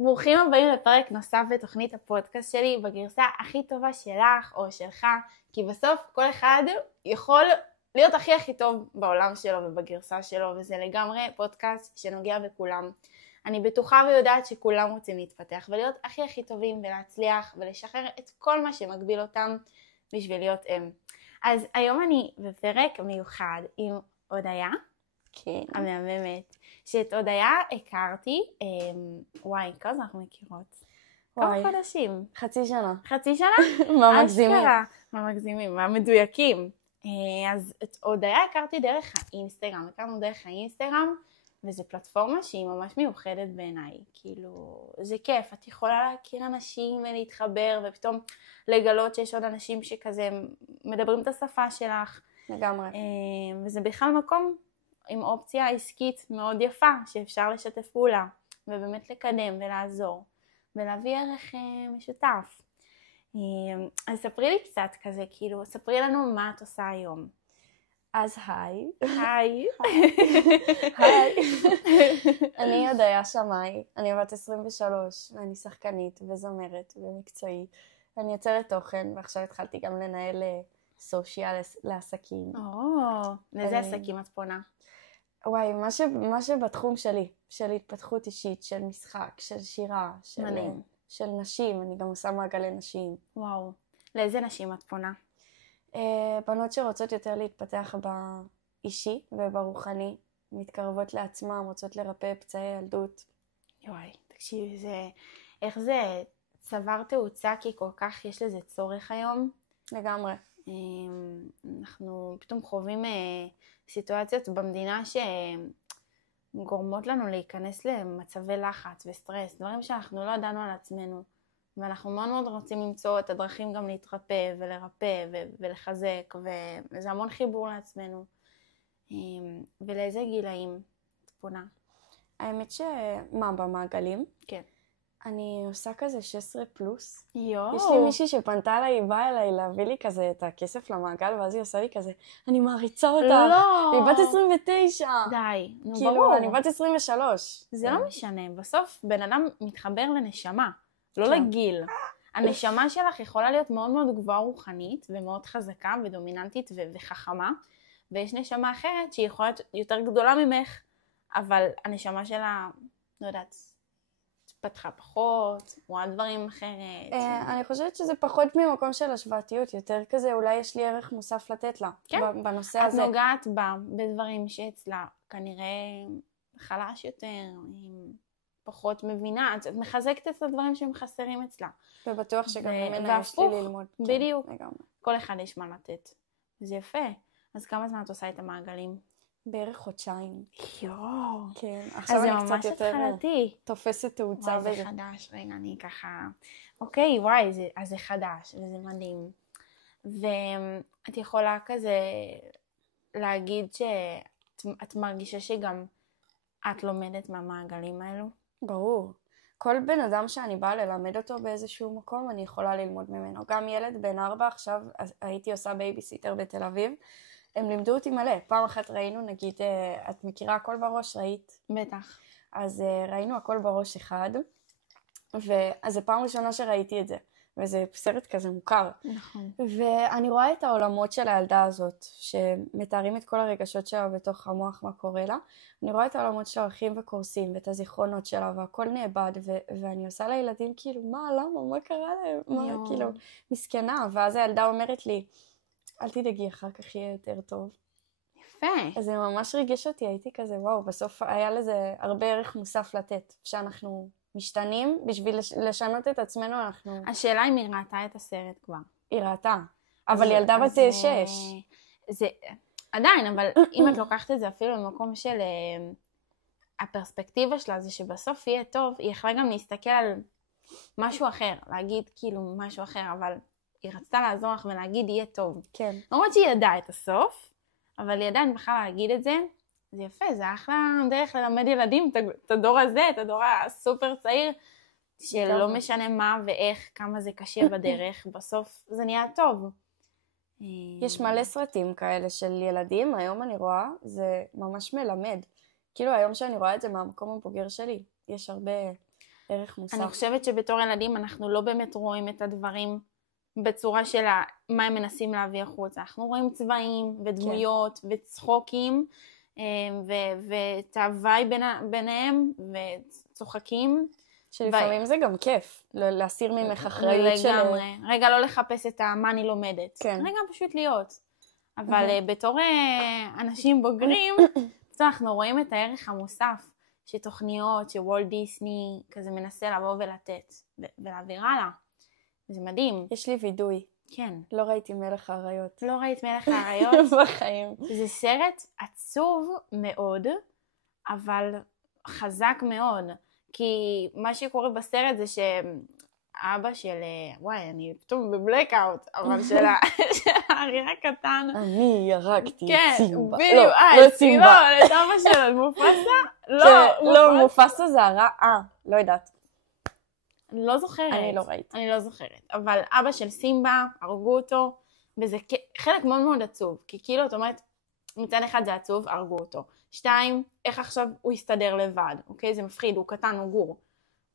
ברוכים הבאים לפרק נוסף בתוכנית הפודקאסט שלי, בגרסה הכי טובה שלך או שלך, כי בסוף כל אחד יכול להיות הכי טוב בעולם שלו ובגרסה שלו, וזה לגמרי פודקאסט שנוגע בכולם. אני בטוחה ויודעת שכולם רוצים להתפתח ולהיות הכי טובים ולהצליח ולשחרר את כל מה שמגביל אותם בשביל להיות הם. אז היום אני בפרק מיוחד עם הודיה, כן. המהממת, שאת הודיה הכרתי, כמה אנחנו מכירות? כמה חודשים? חצי שנה. חצי שנה? מה מגזימים? מה מגזימים, מה מדויקים. אז את הודיה הכרתי דרך האינסטגרם, הכרנו דרך האינסטגרם, וזו פלטפורמה שהיא ממש מיוחדת בעיניי, כאילו זה כיף, את יכולה להכיר אנשים ולהתחבר, ופתאום לגלות שיש עוד אנשים שכזה מדברים את השפה שלך. לגמרי. וזה בכלל מקום עם אופציה עסקית מאוד יפה, שאפשר לשתף פעולה, ובאמת לקדם ולעזור, ולהביא ערך משותף. אז ספרי לי קצת כזה, כאילו, ספרי לנו מה את עושה היום. אז היי. היי. היי. אני הודיה שמאי, אני בת 23, ואני שחקנית וזמרת ומקצועית. אני יוצרת תוכן, ועכשיו התחלתי גם לנהל סושיאל לעסקים. לאיזה עסקים את פונה? וואי, מה שבתחום שלי, של התפתחות אישית, של משחק, של שירה, של נשים, אני גם עושה מעגלי נשים. וואו, לאיזה נשים את פונה? בנות שרוצות יותר להתפתח באישי וברוחני, מתקרבות לעצמם, רוצות לרפא פצעי ילדות. וואי, תקשיבי, איך זה צבר תאוצה, כי כל כך יש לזה צורך היום. לגמרי. אנחנו פתאום חווים סיטואציות במדינה שגורמות לנו להיכנס למצבי לחץ וסטרס, דברים שאנחנו לא ידענו על עצמנו, ואנחנו מאוד מאוד רוצים למצוא את הדרכים גם להתרפא ולרפא ולחזק, וזה המון חיבור לעצמנו. ולאיזה גילאים את פונה? האמת שמה, במעגלים? כן. אני עושה כזה 16 פלוס. יואו. יש לי מישהי שפנתה אליי, באה אליי להביא לי כזה את הכסף למעגל, ואז היא עושה לי כזה, אני מעריצה אותך. לא. היא בת 29. די, נו כאילו, ברור. אני בת 23. זה לא משנה, בסוף בן אדם מתחבר לנשמה, לא לגיל. הנשמה שלך יכולה להיות מאוד מאוד גבוהה רוחנית, ומאוד חזקה ודומיננטית וחכמה, ויש נשמה אחרת שהיא יכולה להיות יותר גדולה ממך, אבל הנשמה שלה, לא יודעת, פתחה פחות, רואה דברים אחרת. אני חושבת שזה פחות ממקום של השוואתיות, יותר כזה אולי יש לי ערך מוסף לתת לה. כן, בנושא הזה. את נוגעת בה בדברים שאצלה כנראה חלש יותר, היא פחות מבינה, את מחזקת את הדברים שהם חסרים אצלה. ובטוח שגם ממנה יש לי ללמוד. בדיוק, כן, כל אחד יש מה לתת, וזה יפה. אז כמה זמן את עושה את המעגלים? בערך חודשיים. יואו. כן, עכשיו אני קצת יותר תופסת תאוצה. וואי, זה חדש, רגע, אני ככה... אוקיי, וואי, אז זה חדש, וזה מדהים. ואת יכולה כזה להגיד שאת מרגישה שגם את לומדת מהמעגלים האלו? ברור. כל בן אדם שאני באה ללמד אותו באיזשהו מקום, אני יכולה ללמוד ממנו. גם ילד בן 4, עכשיו הייתי עושה בייביסיטר בתל אביב, הם לימדו אותי מלא. פעם אחת ראינו, נגיד, את מכירה הכל בראש, ראית? בטח. אז ראינו הכל בראש אחד, אז זה פעם ראשונה שראיתי את זה, וזה סרט כזה מוכר. נכון. ואני רואה את העולמות של הילדה הזאת, שמתארים את כל הרגשות שלה בתוך המוח, מה קורה לה. אני רואה את העולמות שלה הולכים וקורסים, ואת הזיכרונות שלה, והכל נאבד, ואני עושה לילדים כאילו, למה, מה קרה להם? מה, כאילו, מסכנה. ואז הילדה אומרת לי, אל תדאגי, אחר כך יהיה יותר טוב. יפה. אז זה ממש ריגש אותי, הייתי כזה, וואו, בסוף היה לזה הרבה ערך מוסף לתת, שאנחנו משתנים, בשביל לשנות את עצמנו אנחנו... השאלה אם היא ראתה את הסרט כבר. היא ראתה, אבל ילדה בת 6. זה עדיין, אבל אם את לוקחת את זה אפילו למקום של הפרספקטיבה שלה, זה שבסוף יהיה טוב, היא יכלה גם להסתכל על משהו אחר, להגיד כאילו משהו אחר, אבל היא רצתה לעזור לך ולהגיד יהיה טוב. כן. למרות שהיא ידעה את הסוף, אבל היא עדיין בכלל להגיד את זה, זה יפה, זה אחלה דרך ללמד ילדים את הדור הזה, את הדור הסופר צעיר, שלא משנה מה ואיך, כמה זה קשה בדרך, בסוף זה נהיה טוב. יש מלא סרטים כאלה של ילדים, היום אני רואה, זה ממש מלמד. כאילו היום שאני רואה את זה מהמקום הבוגר שלי, יש הרבה ערך מוסף. אני חושבת שבתור ילדים אנחנו לא באמת רואים את הדברים בצורה של מה הם מנסים להביא החוצה. אנחנו רואים צבעים ודמויות וצחוקים, ואת ההוואי ביניהם וצוחקים. שלפעמים זה גם כיף, להסיר ממך אחריות של... רגע לא לחפש את מה אני לומדת. רגע פשוט להיות. אבל בתור אנשים בוגרים, אנחנו רואים את הערך המוסף שתוכניות, שוולט דיסני כזה מנסה לבוא ולתת ולהעביר הלאה. זה מדהים. יש לי וידוי. כן. לא ראיתי מלך האריות. לא ראית מלך האריות? בחיים. זה סרט עצוב מאוד, אבל חזק מאוד. כי מה שקורה בסרט זה שאבא של... וואי, אני פתאום בבלקאוט, אבל של האריה הקטן. אני ירקתי את סימבה. כן, בדיוק. לא סימבה. לא, את אבא שלו, מופסה? לא, מופסה זה הרע. לא יודעת. אני לא זוכרת. אני לא זוכרת. אבל אבא של סימבה, הרגו אותו, וזה חלק מאוד מאוד עצוב. כי כאילו, את אומרת, מצד אחד זה עצוב, הרגו אותו. 2, איך עכשיו הוא יסתדר לבד, אוקיי? זה מפחיד, הוא קטן, הוא גור.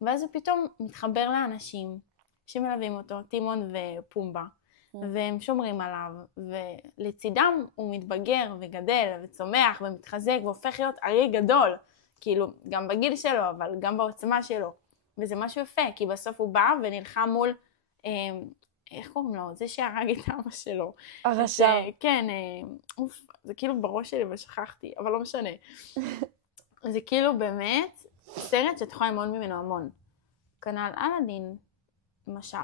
ואז הוא פתאום מתחבר לאנשים שמלווים אותו, טימון ופומבה, והם שומרים עליו, ולצידם הוא מתבגר וגדל וצומח ומתחזק והופך להיות אריה גדול, כאילו, גם בגיל שלו, אבל גם בעוצמה שלו. וזה משהו יפה, כי בסוף הוא בא ונלחם מול, איך קוראים לו? זה שהרג את אבא שלו. הרשע. כן, זה כאילו בראש שלי ושכחתי, אבל לא משנה. זה כאילו באמת סרט שאת יכולה ללמוד ממנו המון. כנ"ל אלאדין, למשל.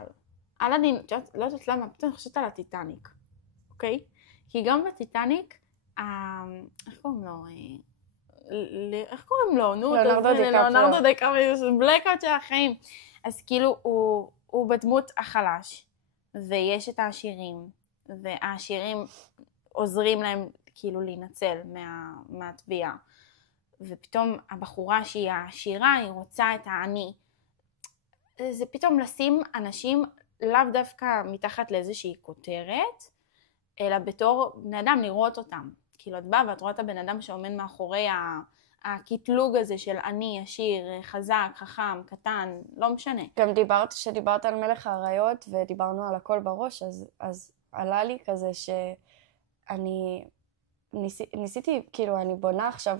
אלאדין, לא יודעת למה, פתאום אני חושבת על הטיטניק, אוקיי? כי גם בטיטניק, איך קוראים לו? איך קוראים לו? ליאונרדו דיקפריו, זה בלקאוט של החיים. אז כאילו הוא בדמות החלש, ויש את העשירים, והעשירים עוזרים להם כאילו להינצל מהטביעה. ופתאום הבחורה שהיא העשירה, היא רוצה את העני. זה פתאום לשים אנשים לאו דווקא מתחת לאיזושהי כותרת, אלא בתור בני אדם לראות אותם. כאילו את באה ואת רואה את הבן אדם שעומד מאחורי הקטלוג הזה של אני, עשיר, חזק, חכם, קטן, לא משנה. גם שדיברת על מלך האריות ודיברנו על הכל בראש, אז עלה לי כזה שאני ניסיתי, כאילו אני בונה עכשיו,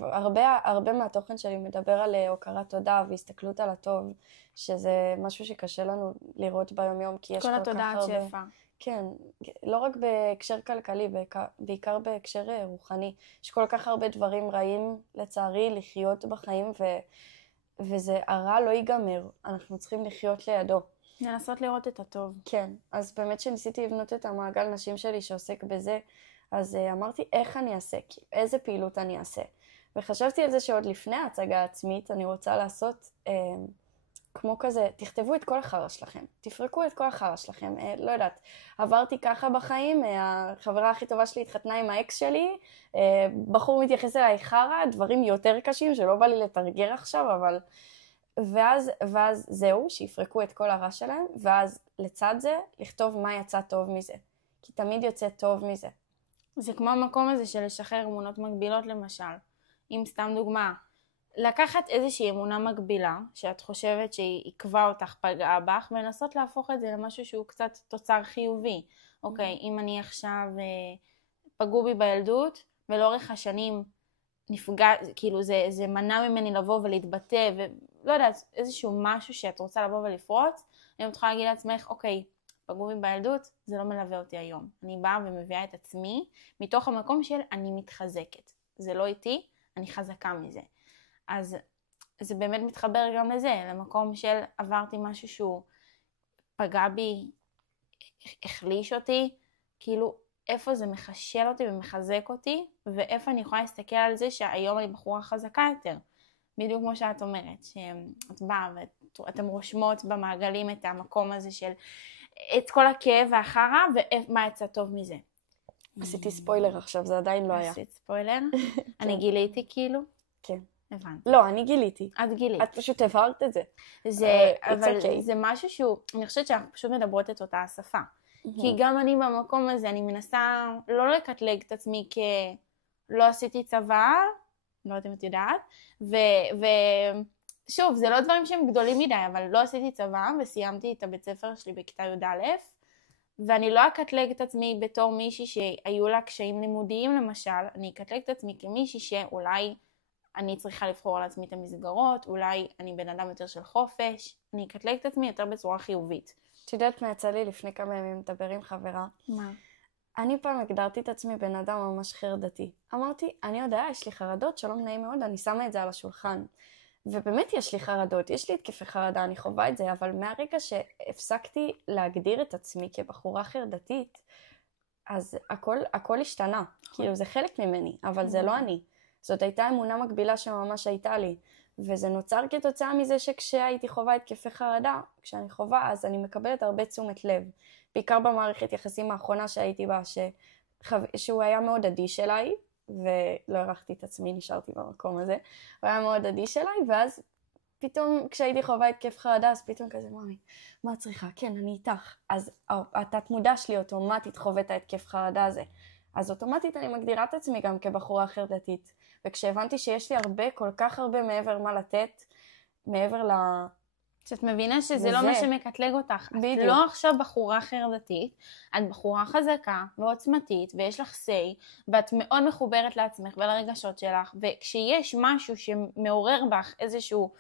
הרבה מהתוכן שלי מדבר על הוקרת תודה והסתכלות על הטוב, שזה משהו שקשה לנו לראות ביום יום, כי יש כל כך הרבה... כל התודעת שפע. כן, לא רק בהקשר כלכלי, בעיקר בהקשר רוחני. יש כל כך הרבה דברים רעים, לצערי, לחיות בחיים, וזה הרע לא ייגמר. אנחנו צריכים לחיות לידו. לנסות לראות את הטוב. כן, אז באמת שניסיתי לבנות את המעגל נשים שלי שעוסק בזה, אז אמרתי איך אני אעשה, איזה פעילות אני אעשה. וחשבתי על זה שעוד לפני ההצגה העצמית, אני רוצה לעשות... כמו כזה, תכתבו את כל החרא שלכם, תפרקו את כל החרא שלכם, לא יודעת, עברתי ככה בחיים, החברה הכי טובה שלי התחתנה עם האקס שלי, בחור מתייחס אליי חרא, דברים יותר קשים שלא בא לי לתרגר עכשיו, אבל... ואז זהו, שיפרקו את כל הרע שלהם, ואז לצד זה, לכתוב מה יצא טוב מזה, כי תמיד יוצא טוב מזה. זה כמו המקום הזה של לשחרר אמונות מגבילות למשל, אם סתם דוגמה, לקחת איזושהי אמונה מגבילה, שאת חושבת שהיא עקבה אותך, פגעה בך, ולנסות להפוך את זה למשהו שהוא קצת תוצר חיובי. אוקיי, אם אני עכשיו פגעו בי בילדות, ולאורך השנים נפגע, כאילו זה מנע ממני לבוא ולהתבטא, ולא יודעת, איזשהו משהו שאת רוצה לבוא ולפרוץ, היום תוכל להגיד לעצמך, אוקיי, פגעו בי בילדות, זה לא מלווה אותי היום. אני באה ומביאה את עצמי, מתוך המקום של אני מתחזקת. זה לא איתי, אני חזקה מזה. אז זה באמת מתחבר גם לזה, למקום של עברתי משהו שהוא פגע בי, החליש אותי, כאילו איפה זה מחשל אותי ומחזק אותי, ואיפה אני יכולה להסתכל על זה שהיום אני בחורה חזקה יותר. בדיוק כמו שאת אומרת, שאת באה ואתם רושמות במעגלים את המקום הזה של את כל הכאב והחרא, ומה יצא טוב מזה. עשיתי ספוילר עכשיו, זה עדיין לא היה. עשית ספוילר? אני גיליתי כאילו? כן. הבנתי. לא, אני גיליתי. את גילית. את פשוט הבהרת את זה. אבל זה משהו שהוא, אני חושבת שאנחנו פשוט מדברות את אותה השפה. כי גם אני במקום הזה, אני מנסה לא לקטלג את עצמי כלא עשיתי צבא, לא יודעת אם את יודעת, שוב, זה לא דברים שהם גדולים מדי, אבל לא עשיתי צבא וסיימתי את הבית ספר שלי בכיתה י"א, ואני לא אקטלג את עצמי בתור מישהי שהיו לה קשיים לימודיים למשל, אני אקטלג את עצמי כמישהי שאולי אני צריכה לבחור על עצמי את המסגרות, אולי אני בן אדם יותר של חופש, אני אקטלג את עצמי יותר בצורה חיובית. את יודעת מה יצא לי לפני כמה ימים לדבר עם חברה? מה? אני פעם הגדרתי את עצמי בן אדם ממש חרדתי. אמרתי, אני יודע, יש לי חרדות, שלום נעים מאוד, אני שמה את זה על השולחן. ובאמת יש לי חרדות, יש לי התקפי חרדה, אני חווה את זה, אבל מהרגע שהפסקתי להגדיר את עצמי כבחורה חרדתית, אז הכל השתנה. כאילו זה חלק ממני, אבל זה לא אני. זאת הייתה אמונה מקבילה שממש הייתה לי. וזה נוצר כתוצאה מזה שכשהייתי חווה התקפי חרדה, כשאני חווה אז אני מקבלת הרבה תשומת לב. בעיקר במערכת יחסים האחרונה שהייתי בה, שהוא היה מאוד אדיש אליי, ולא ערכתי את עצמי, נשארתי במקום הזה. הוא היה מאוד אדיש אליי, ואז פתאום כשהייתי חווה התקף חרדה, אז פתאום כזה, מאמי, מה את צריכה? כן, אני איתך. אז התת מודע שלי אוטומטית חווה את ההתקף חרדה הזה. אז אוטומטית אני מגדירה את עצמי גם כבחורה חרדתית. וכשהבנתי שיש לי כל כך הרבה מעבר מה לתת, מעבר שאת מבינה שזה לא מה שמקטלג אותך. בדיוק. את לא עכשיו בחורה חרדתית, את בחורה חזקה ועוצמתית, ויש לך say, ואת מאוד מחוברת לעצמך ולרגשות שלך, וכשיש משהו שמעורר בך איזשהו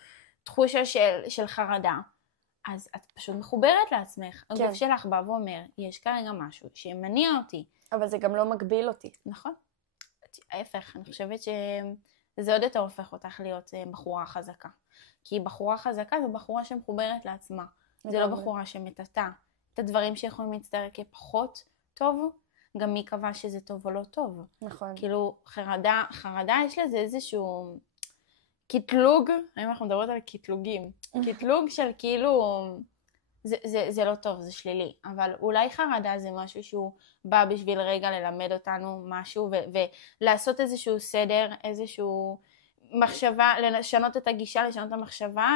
תחושה של חרדה, אז את פשוט מחוברת לעצמך. כן. הגוף שלך בא ואומר, יש כרגע משהו שמניע אותי. אבל זה גם לא מגביל אותי. נכון. ההפך, אני חושבת שזה עוד יותר הופך אותך להיות בחורה חזקה. כי בחורה חזקה זו בחורה שמחוברת לעצמה. זה לא בחורה שמטאטה את הדברים שיכולים להצטער כפחות טוב, גם מי קבע שזה טוב או לא טוב. נכון. כאילו חרדה יש לזה איזשהו קטלוג, היום אנחנו מדברות על קטלוגים, קטלוג של כאילו, זה לא טוב, זה שלילי, אבל אולי חרדה זה משהו שהוא בא בשביל רגע ללמד אותנו משהו, ולעשות איזשהו סדר, איזשהו מחשבה, לשנות את הגישה, לשנות את המחשבה,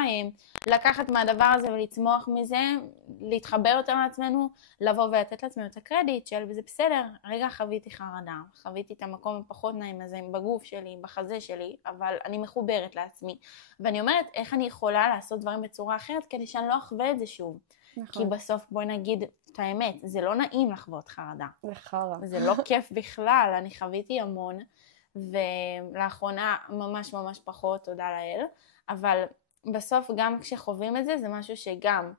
לקחת מהדבר הזה ולצמוח מזה, להתחבר יותר לעצמנו, לבוא ולתת לעצמנו את הקרדיט של וזה בסדר, רגע חוויתי חרדה, חוויתי את המקום הפחות נעים הזה בגוף שלי, בחזה שלי, אבל אני מחוברת לעצמי, ואני אומרת איך אני יכולה לעשות דברים בצורה אחרת כדי שאני לא אחווה את זה שוב. נכון. כי בסוף בואי נגיד את האמת, זה לא נעים לחוות חרדה. זה חרא. זה לא כיף בכלל, אני חוויתי המון, ולאחרונה ממש ממש פחות, תודה לאל, אבל בסוף גם כשחווים את זה, זה משהו שגם,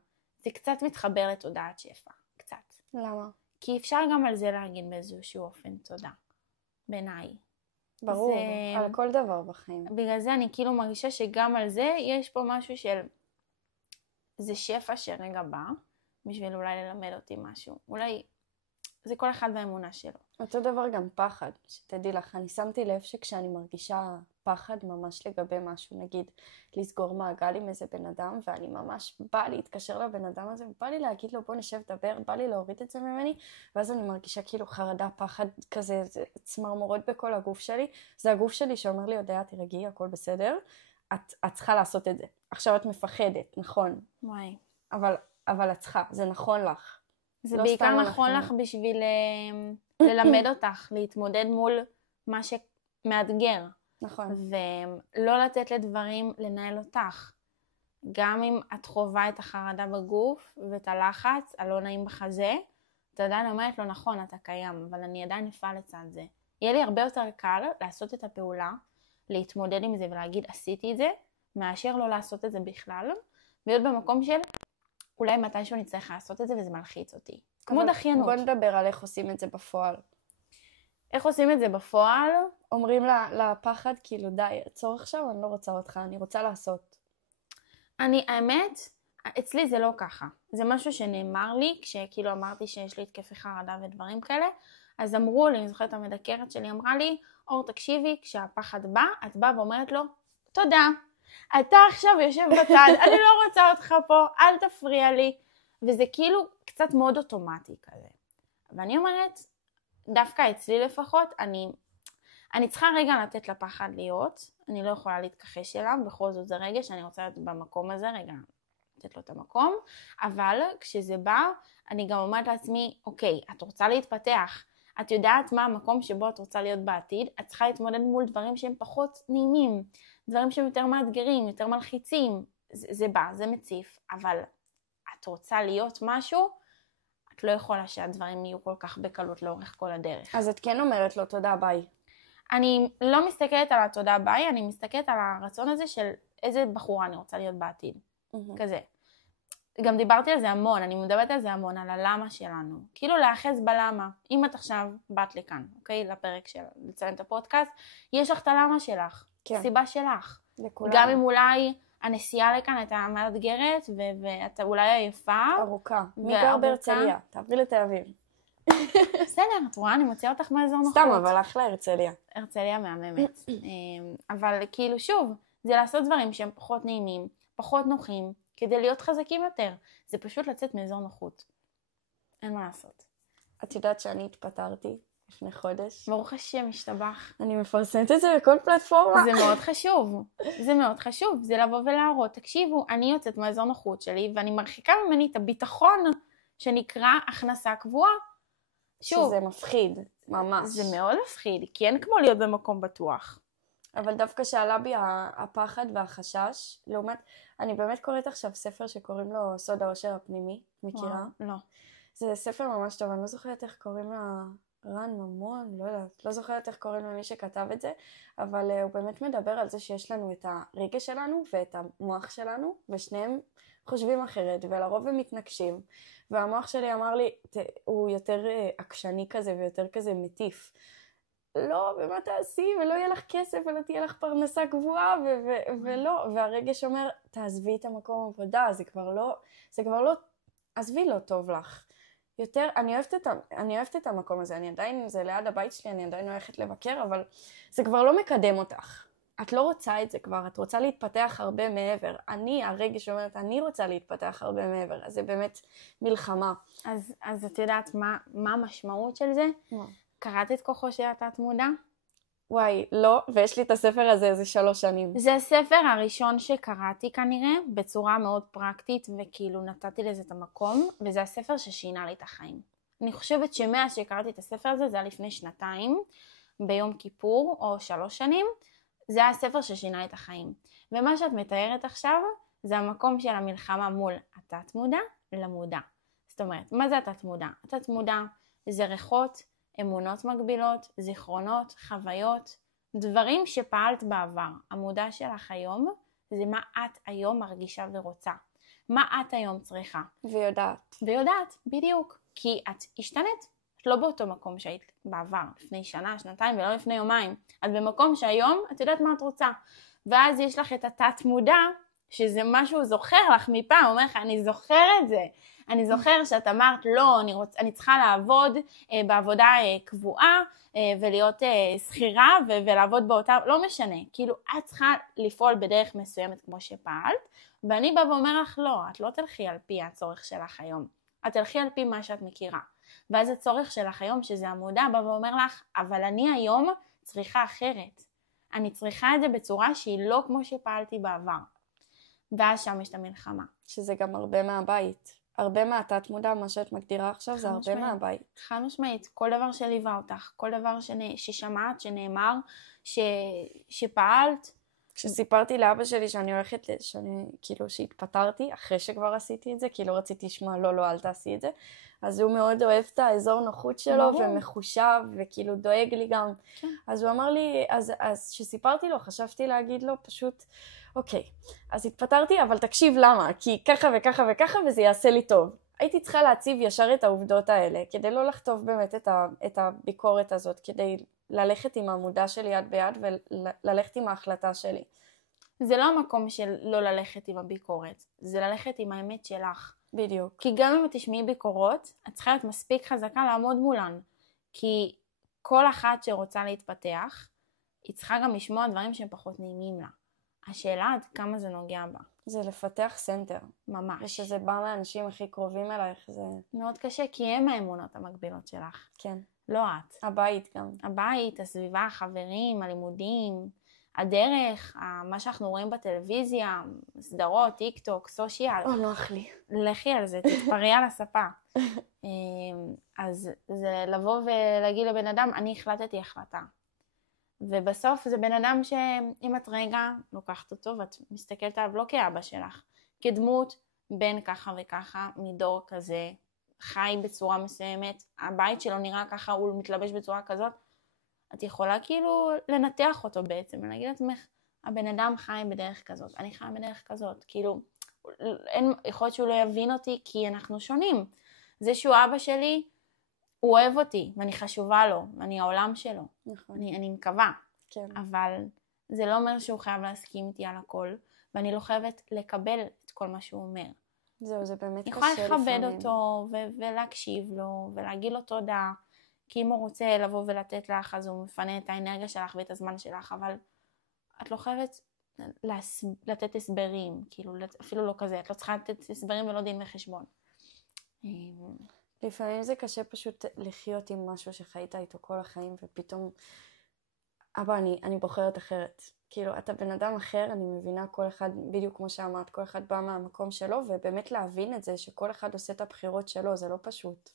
זה קצת מתחבר לתודעת שפע, קצת. למה? כי אפשר גם על זה להגיד באיזשהו אופן תודה, בעיניי. ברור, על כל דבר בחיים. בגלל זה אני כאילו מרגישה שגם על זה יש פה משהו של, זה שפע שרגע בא, בשביל אולי ללמד אותי משהו, אולי זה כל אחד והאמונה שלו. אותו דבר גם פחד, שתדעי לך, אני שמתי לב שכשאני מרגישה פחד ממש לגבי משהו, נגיד לסגור מעגל עם איזה בן אדם, ואני ממש בא להתקשר לבן אדם הזה, ובא לי להגיד לו בוא נשב דבר, בא לי להוריד את זה ממני, ואז אני מרגישה כאילו חרדה, פחד כזה, צמרמורות בכל הגוף שלי, זה הגוף שלי שאומר לי, יודע, תרגעי, הכל בסדר, את צריכה לעשות את זה. עכשיו את מפחדת, נכון. וואי. אבל את צריכה, זה נכון לך. זה לא בעיקר נכון לך בשביל ללמד אותך, להתמודד מול מה שמאתגר. נכון. ולא לתת לדברים לנהל אותך. גם אם את חווה את החרדה בגוף ואת הלחץ, הלא נעים בחזה, אתה עדיין אומרת לו נכון, אתה קיים, אבל אני עדיין אפעל לצד זה. יהיה לי הרבה יותר קל לעשות את הפעולה, להתמודד עם זה ולהגיד עשיתי את זה, מאשר לא לעשות את זה בכלל, להיות במקום של אולי מתישהו נצטרך לעשות את זה וזה מלחיץ אותי. כמו דחיינות. בוא נדבר על איך עושים את זה בפועל. איך עושים את זה בפועל? אומרים לפחד כאילו די, עצור עכשיו, אני לא רוצה אותך, אני רוצה לעשות. האמת, אצלי זה לא ככה. זה משהו שנאמר לי כשכאילו אמרתי שיש לי התקפי חרדה ודברים כאלה, אז אמרו לי, אני זוכרת המדקרת שלי אמרה לי, אור תקשיבי, כשהפחד בא, את באה ואומרת לו, תודה. אתה עכשיו יושב בצד, אני לא רוצה אותך פה, אל תפריע לי. וזה כאילו קצת מאוד אוטומטי כזה. ואני אומרת, דווקא אצלי לפחות, אני צריכה רגע לתת לפחד להיות, אני לא יכולה להתכחש אליו, בכל זאת זה רגע שאני רוצה להיות במקום הזה, רגע לתת לו את המקום, אבל כשזה בא, אני גם אומרת לעצמי, אוקיי, את רוצה להתפתח, את יודעת מה המקום שבו את רוצה להיות בעתיד, את צריכה להתמודד מול דברים שהם פחות נעימים, דברים שהם יותר מאתגרים, יותר מלחיצים, זה בא, זה מציף, אבל את רוצה להיות משהו, את לא יכולה שהדברים יהיו כל כך בקלות לאורך כל הדרך. אז את כן אומרת לו תודה ביי. אני לא מסתכלת על התודה ביי, אני מסתכלת על הרצון הזה של איזה בחורה אני רוצה להיות בעתיד. כזה. גם דיברתי על זה המון, אני מדברת על זה המון, על הלמה שלנו. כאילו להאחז בלמה. אם את עכשיו באת לכאן, אוקיי? לפרק של לצלם את הפודקאסט, יש לך את הלמה שלך. כן. סיבה שלך. לכולם. גם אם אולי הנסיעה לכאן הייתה מאתגרת, ואת אולי עייפה. ארוכה. מי גר בהרצליה? תעברי לתל אביב. בסדר, את רואה, אני מוציאה אותך מאזור נוחות. סתם, אבל אחלה הרצליה. הרצליה מהממת. אבל כאילו שוב, זה לעשות דברים שהם פחות נעימים, פחות נוחים, כדי להיות חזקים יותר. זה פשוט לצאת מאזור נוחות. אין מה לעשות. את יודעת שאני התפטרתי לפני חודש? ברוך השם, משתבח. אני מפרסמת את זה בכל פלטפורמה. זה מאוד חשוב. זה מאוד חשוב. זה לבוא ולהראות. תקשיבו, אני יוצאת מאזור נוחות שלי, ואני מרחיקה ממני את הביטחון שנקרא הכנסה קבועה. שוב. שזה מפחיד, ממש. זה מאוד מפחיד, כי אין כמו להיות במקום בטוח. אבל דווקא שעלה בי הפחד והחשש, לעומת, אני באמת קוראת עכשיו ספר שקוראים לו סוד האושר הפנימי, מכירה? לא. זה ספר ממש טוב, אני לא זוכרת איך קוראים לה, רן ממון, לא יודעת, לא זוכרת איך קוראים למי שכתב את זה, אבל הוא באמת מדבר על זה שיש לנו את הרגש שלנו ואת המוח שלנו, ושניהם חושבים אחרת, ולרוב הם מתנגשים, והמוח שלי אמר לי, הוא יותר עקשני כזה ויותר כזה מטיף, לא, ומה תעשי, ולא יהיה לך כסף, ולא תהיה לך פרנסה קבועה, ולא, והרגש אומר, תעזבי את המקום עבודה, זה כבר לא, עזבי, לא טוב לך. יותר, אני אוהבת את המקום הזה, אני עדיין, זה ליד הבית שלי, אני עדיין הולכת לבקר, אבל זה כבר לא מקדם אותך. את לא רוצה את זה כבר, את רוצה להתפתח הרבה מעבר. הרגש אומרת, אני רוצה להתפתח הרבה מעבר, אז זה באמת מלחמה. אז את יודעת מה המשמעות של זה? קראת את כוחו של התת מודע? וואי, לא, ויש לי את הספר הזה איזה 3 שנים. זה הספר הראשון שקראתי כנראה, בצורה מאוד פרקטית, וכאילו נתתי לזה את המקום, וזה הספר ששינה לי את החיים. אני חושבת שמאז שקראתי את הספר הזה, זה היה לפני 2, ביום כיפור, או 3 שנים, זה היה הספר ששינה לי את החיים. ומה שאת מתארת עכשיו, זה המקום של המלחמה מול התת מודע למודע. זאת אומרת, מה זה התת מודע? התת מודע זה ריחות, אמונות מגבילות, זיכרונות, חוויות, דברים שפעלת בעבר. המודע שלך היום זה מה את היום מרגישה ורוצה. מה את היום צריכה. ויודעת, בדיוק. כי את השתנית. את לא באותו מקום שהיית בעבר, לפני 1, 2 ולא לפני יומיים. את במקום שהיום את יודעת מה את רוצה. ואז יש לך את התת מודע, שזה משהו זוכר לך מפעם, אומר לך, אני זוכר את זה. אני זוכר שאת אמרת, לא, אני צריכה לעבוד בעבודה קבועה, ולהיות שכירה, ולעבוד באותה, לא משנה. כאילו, את צריכה לפעול בדרך מסוימת כמו שפעלת, ואני בא ואומר לך, לא, את לא תלכי על פי הצורך שלך היום. את תלכי על פי מה שאת מכירה. ואז הצורך שלך היום, שזה המודע, בא ואומר לך, אבל אני היום צריכה אחרת. אני צריכה את זה בצורה שהיא לא כמו שפעלתי בעבר. ואז שם יש את המלחמה. שזה גם הרבה מהבית. הרבה מהתת מודע, מה שאת מגדירה עכשיו, זה הרבה מהבית. חד משמעית. כל דבר שליווה אותך, כל דבר ששמעת, שנאמר, שפעלת. כשסיפרתי לאבא שלי שאני הולכת, כאילו שהתפטרתי, אחרי שכבר עשיתי את זה, כי לא רציתי לשמוע, לא, אל תעשי את זה. אז הוא מאוד אוהב את האזור נוחות שלו, ומחושב, וכאילו דואג לי גם. כן. אז הוא אמר לי, אז שסיפרתי לו, חשבתי להגיד לו פשוט, אוקיי, אז התפטרתי, אבל תקשיב למה, כי ככה וככה וככה, וזה יעשה לי טוב. הייתי צריכה להציב ישר את העובדות האלה, כדי לא לכתוב באמת את הביקורת הזאת, כדי ללכת עם המודע שלי יד ביד, וללכת עם ההחלטה שלי. זה לא המקום של לא ללכת עם הביקורת, זה ללכת עם האמת שלך. בדיוק. כי גם אם את תשמעי ביקורות, את צריכה להיות מספיק חזקה לעמוד מולן. כי כל אחת שרוצה להתפתח, היא צריכה גם לשמוע דברים שהם פחות נעימים לה. השאלה עד כמה זה נוגע בה. זה לפתח סנטר. ממש. ושזה בא מהאנשים הכי קרובים אלייך, זה... מאוד קשה, כי הם האמונות המקבילות שלך. כן. לא את. הבית גם. הבית, הסביבה, החברים, הלימודים, הדרך, מה שאנחנו רואים בטלוויזיה, סדרות, טיק טוק, סושיאל. נוח לי. לכי על זה, תתפרי על הספה. אז זה לבוא ולהגיד לבן אדם, אני החלטתי החלטה. ובסוף זה בן אדם שאם את רגע לוקחת אותו ואת מסתכלת עליו לא כאבא שלך, כדמות בין ככה וככה, מדור כזה, חי בצורה מסוימת, הבית שלו נראה ככה, הוא מתלבש בצורה כזאת, את יכולה כאילו לנתח אותו בעצם, ולהגיד לעצמך, הבן אדם חי בדרך כזאת, אני חי בדרך כזאת, כאילו, יכול להיות שהוא לא יבין אותי כי אנחנו שונים. זה שהוא אבא שלי, הוא אוהב אותי, ואני חשובה לו, ואני העולם שלו. נכון. אני מקווה. כן. אבל זה לא אומר שהוא חייב להסכים איתי על הכל, ואני לא חייבת לקבל את כל מה שהוא אומר. זהו, זה באמת קשה לפעמים. לפעמים. אני יכולה לכבד אותו ולהקשיב לו, ולהגיד לו תודה, כי אם הוא רוצה לבוא ולתת לך, אז הוא מפנה את האנרגיה שלך ואת הזמן שלך, אבל את לא חייבת לתת הסברים, כאילו אפילו לא כזה, את לא צריכה לתת הסברים ולא דין וחשבון. לפעמים זה קשה פשוט לחיות עם משהו שחיית איתו כל החיים, ופתאום, אבא, אני בוחרת אחרת. כאילו, אתה בן אדם אחר, אני מבינה כל אחד, בדיוק כמו שאמרת, כל אחד בא מהמקום שלו, ובאמת להבין את זה, שכל אחד עושה את הבחירות שלו, זה לא פשוט.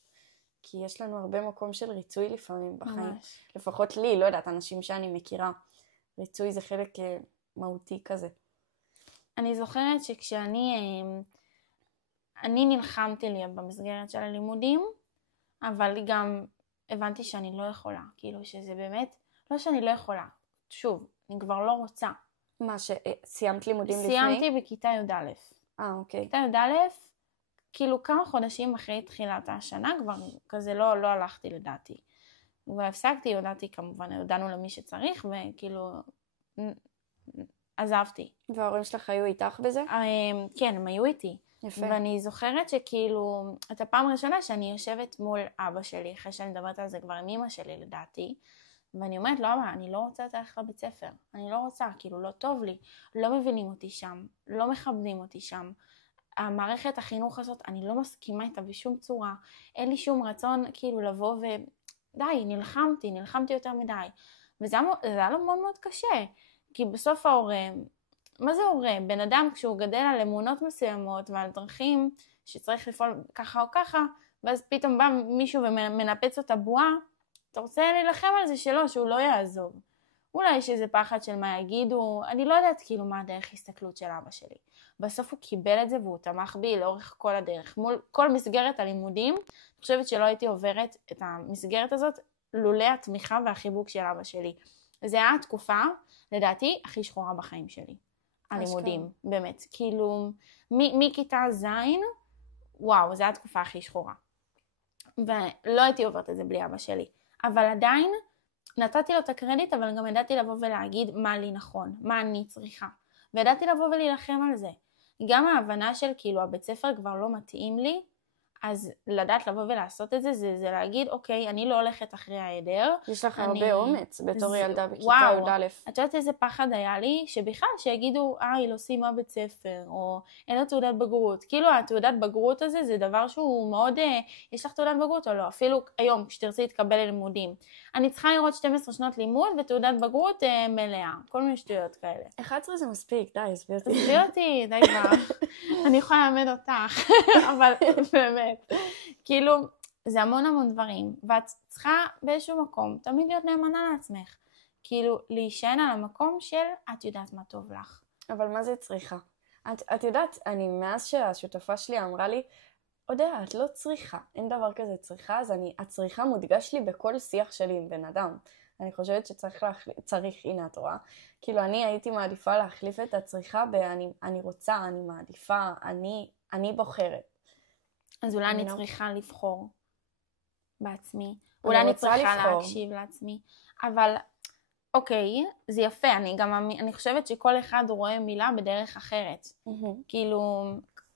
כי יש לנו הרבה מקום של ריצוי לפעמים בחיים. ממש. לפחות לי, לא יודעת, אנשים שאני מכירה. ריצוי זה חלק מהותי כזה. אני זוכרת שכשאני נלחמתי לי במסגרת של הלימודים, אבל גם הבנתי שאני לא יכולה, כאילו שזה באמת, לא שאני לא יכולה, שוב, אני כבר לא רוצה. מה, שסיימת לימודים לפני? סיימתי בכיתה י"א. אוקיי. בכיתה י"א, כאילו כמה חודשים אחרי תחילת השנה, כבר כזה לא הלכתי לדעתי. והפסקתי, הודעתי כמובן, הודענו למי שצריך, וכאילו עזבתי. וההורים שלך היו איתך בזה? כן, הם היו איתי. יפה. ואני זוכרת שכאילו, את הפעם הראשונה שאני יושבת מול אבא שלי, אחרי שאני מדברת על זה כבר עם אמא שלי לדעתי, ואני אומרת לו, אבא, אני לא רוצה ללכת לבית ספר, אני לא רוצה, כאילו לא טוב לי, לא מבינים אותי שם, לא מכבדים אותי שם, המערכת החינוך הזאת, אני לא מסכימה איתה בשום צורה, אין לי שום רצון כאילו לבוא די, נלחמתי יותר מדי, וזה היה לו מאוד מאוד קשה, כי בסוף ההורה, מה זה הורה? בן אדם כשהוא גדל על אמונות מסוימות ועל דרכים שצריך לפעול ככה או ככה, ואז פתאום בא מישהו ומנפץ אותה בועה, אתה רוצה להילחם על זה שלו, שהוא לא יעזוב. אולי יש איזה פחד של מה יגידו, אני לא יודעת כאילו מה הדרך הסתכלות של אבא שלי. בסוף הוא קיבל את זה והוא תמך בי לאורך כל הדרך. מול כל מסגרת הלימודים, אני חושבת שלא הייתי עוברת את המסגרת הזאת, לולא התמיכה והחיבוק של אבא שלי. זה היה התקופה, לדעתי, הכי שחורה בחיים שלי. הלימודים, באמת. כאילו, מכיתה זין, וואו, זו הייתה התקופה הכי שחורה. ולא הייתי עוברת את זה בלי אבא שלי. אבל עדיין, נתתי לו את הקרדיט, אבל גם ידעתי לבוא ולהגיד מה לי נכון, מה אני צריכה. וידעתי לבוא ולהילחם על זה. גם ההבנה של כאילו הבית ספר כבר לא מתאים לי, אז לדעת לבוא ולעשות את זה, זה להגיד, אוקיי, אני לא הולכת אחרי העדר. יש לך הרבה אומץ בתור ילדה בכיתה י"א. את יודעת איזה פחד היה לי? שבכלל שיגידו, היא לא סיימה בית ספר, או אין לה תעודת בגרות. כאילו התעודת בגרות הזה זה דבר שהוא מאוד, יש לך תעודת בגרות או לא? אפילו היום כשתרצי להתקבל ללימודים. אני צריכה לראות 12 שנות לימוד ותעודת בגרות מלאה. כל מיני שטויות כאלה. 11 זה מספיק, די, הסביר אותי, די כבר. אני יכולה ללמד אותך, אבל באמת. כאילו, זה המון דברים, ואת צריכה באיזשהו מקום תמיד להיות נאמנה לעצמך. כאילו, להישען על המקום של את יודעת מה טוב לך. אבל מה זה צריכה? את יודעת, מאז שהשותפה שלי אמרה לי, אודיה, את לא צריכה, אין דבר כזה צריכה, אז הצריכה מודגש לי בכל שיח שלי עם בן אדם. אני חושבת שצריך, הנה את רואה, כאילו אני הייתי מעדיפה להחליף את הצריכה אני רוצה, אני מעדיפה, אני בוחרת. אז אולי אני צריכה לבחור בעצמי, אולי אני צריכה להקשיב לעצמי, אבל אוקיי, זה יפה, אני חושבת שכל אחד רואה מילה בדרך אחרת. כאילו,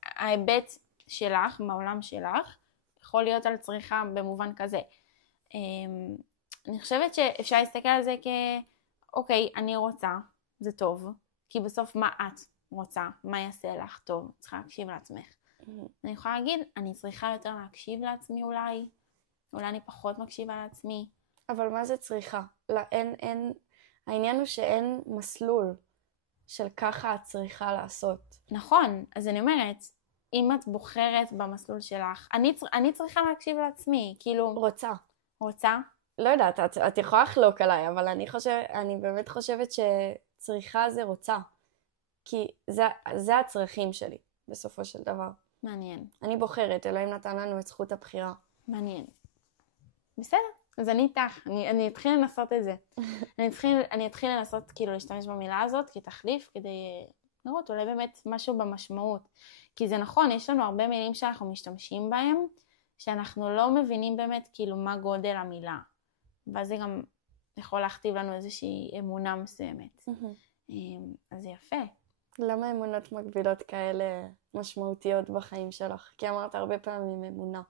ההיבט שלך, מהעולם שלך, יכול להיות על צריכה במובן כזה. אני חושבת שאפשר להסתכל על זה אוקיי, אני רוצה, זה טוב, כי בסוף מה את רוצה, מה יעשה לך טוב, צריכה להקשיב לעצמך. אני יכולה להגיד, אני צריכה יותר להקשיב לעצמי אולי אני פחות מקשיבה לעצמי. אבל מה זה צריכה? העניין הוא שאין מסלול של ככה את צריכה לעשות. נכון, אז אני אומרת, אם את בוחרת במסלול שלך, אני צריכה להקשיב לעצמי, כאילו... רוצה. לא יודעת, את יכולה לחלוק עליי, אבל אני באמת חושבת שצריכה זה רוצה. כי זה הצרכים שלי, בסופו של דבר. מעניין. אני בוחרת, אלוהים נתן לנו את זכות הבחירה. מעניין. בסדר, אז אני איתך, אני אתחיל לנסות את זה. אני אתחיל לנסות כאילו להשתמש במילה הזאת כתחליף, כדי לראות אולי באמת משהו במשמעות. כי זה נכון, יש לנו הרבה מילים שאנחנו משתמשים בהם, שאנחנו לא מבינים באמת כאילו מה גודל המילה. ואז זה גם יכול להכתיב לנו איזושהי אמונה מסוימת. אז זה יפה. למה אמונות מגבילות כאלה משמעותיות בחיים שלך? כי אמרת הרבה פעמים אמונה.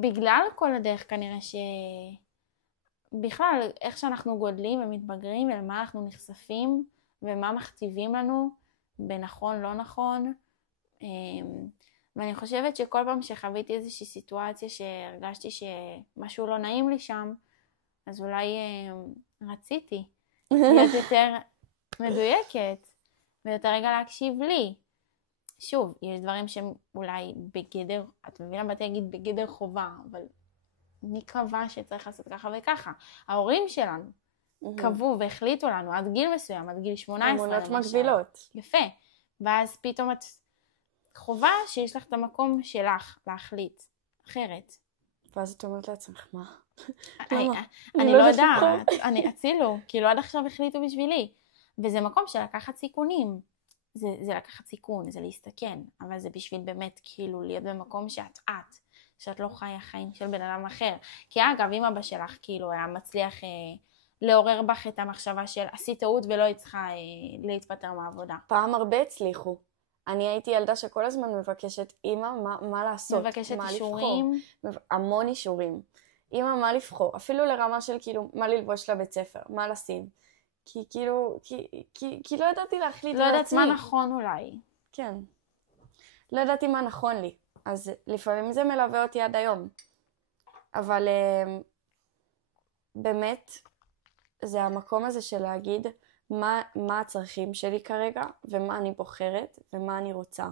בגלל כל הדרך כנראה בכלל איך שאנחנו גודלים ומתבגרים ולמה אנחנו נחשפים ומה מכתיבים לנו בנכון לא נכון. ואני חושבת שכל פעם שחוויתי איזושהי סיטואציה שהרגשתי שמשהו לא נעים לי שם, אז אולי רציתי להיות יותר מדויקת ויותר רגע להקשיב לי. שוב, יש דברים שהם אולי בגדר, את מבינה, באתי להגיד בגדר חובה, אבל מי קבע שצריך לעשות ככה וככה? ההורים שלנו קבעו והחליטו לנו עד גיל מסוים, עד גיל 18 אמונות מגבילות. יפה. ואז פתאום את חובה שיש לך את המקום שלך להחליט אחרת. ואז את אומרת לעצמך, מה? אני לא יודעת, אני אצילו, כאילו עד עכשיו החליטו בשבילי. וזה מקום של לקחת סיכונים. זה לקחת סיכון, זה להסתכן, אבל זה בשביל באמת כאילו להיות במקום שאת לא חיה חיים של בן אדם אחר. כי אגב, אם אבא שלך כאילו היה מצליח לעורר בך את המחשבה של עשית טעות ולא היא צריכה להתפטר מהעבודה. פעם הרבה הצליחו. אני הייתי ילדה שכל הזמן מבקשת, אמא, מה לעשות? מבקשת אישורים. המון אישורים. אמא, מה לבחור? אפילו לרמה של כאילו, מה ללבוש לבית ספר, מה לשים. כי כאילו, כי לא ידעתי להחליט לא יודעת מה נכון אולי. כן. לא ידעתי מה נכון לי. אז לפעמים זה מלווה אותי עד היום. אבל באמת, זה המקום הזה של להגיד מה הצרכים שלי כרגע, ומה אני בוחרת, ומה אני רוצה.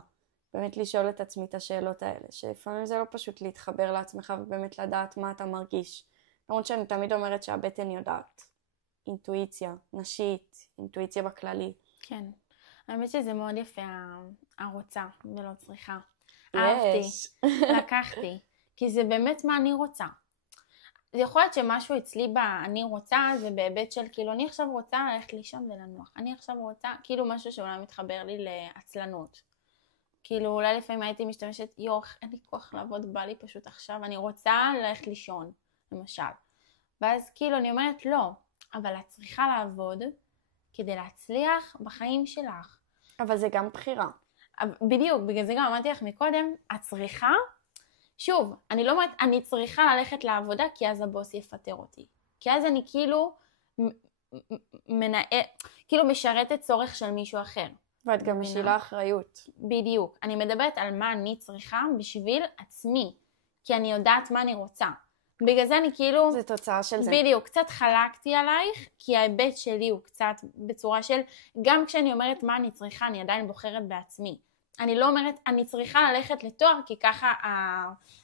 באמת לשאול את עצמי את השאלות האלה, שלפעמים זה לא פשוט להתחבר לעצמך, ובאמת לדעת מה אתה מרגיש. למרות שאני תמיד אומרת שהבטן יודעת. אינטואיציה, נשית, אינטואיציה בכללי. כן. האמת שזה מאוד יפה, הרוצה ולא צריכה. יש. אהבתי, לקחתי, כי זה באמת מה אני רוצה. זה יכול להיות שמשהו אצלי אני רוצה, זה בהיבט של כאילו אני עכשיו רוצה ללכת לישון ולנוח. אני עכשיו רוצה, כאילו משהו שאולי מתחבר לי לעצלנות. כאילו אולי לפעמים הייתי משתמשת, אין לי כוח לעבוד, בא לי פשוט עכשיו, אני רוצה ללכת לישון, למשל. ואז כאילו אני אומרת לא. אבל את צריכה לעבוד כדי להצליח בחיים שלך. אבל זה גם בחירה. בדיוק, בגלל זה גם אמרתי לך מקודם, את צריכה, שוב, אני לא אומרת, אני צריכה ללכת לעבודה כי אז הבוס יפטר אותי. כי אז אני כאילו משרתת צורך של מישהו אחר. ואת גם משילה אחריות. בדיוק. אני מדברת על מה אני צריכה בשביל עצמי, כי אני יודעת מה אני רוצה. בגלל זה אני כאילו... זה תוצאה של זה. בדיוק, קצת חלקתי עלייך, כי ההיבט שלי הוא קצת בצורה של, גם כשאני אומרת מה אני צריכה, אני עדיין בוחרת בעצמי. אני לא אומרת, אני צריכה ללכת לתואר, כי ככה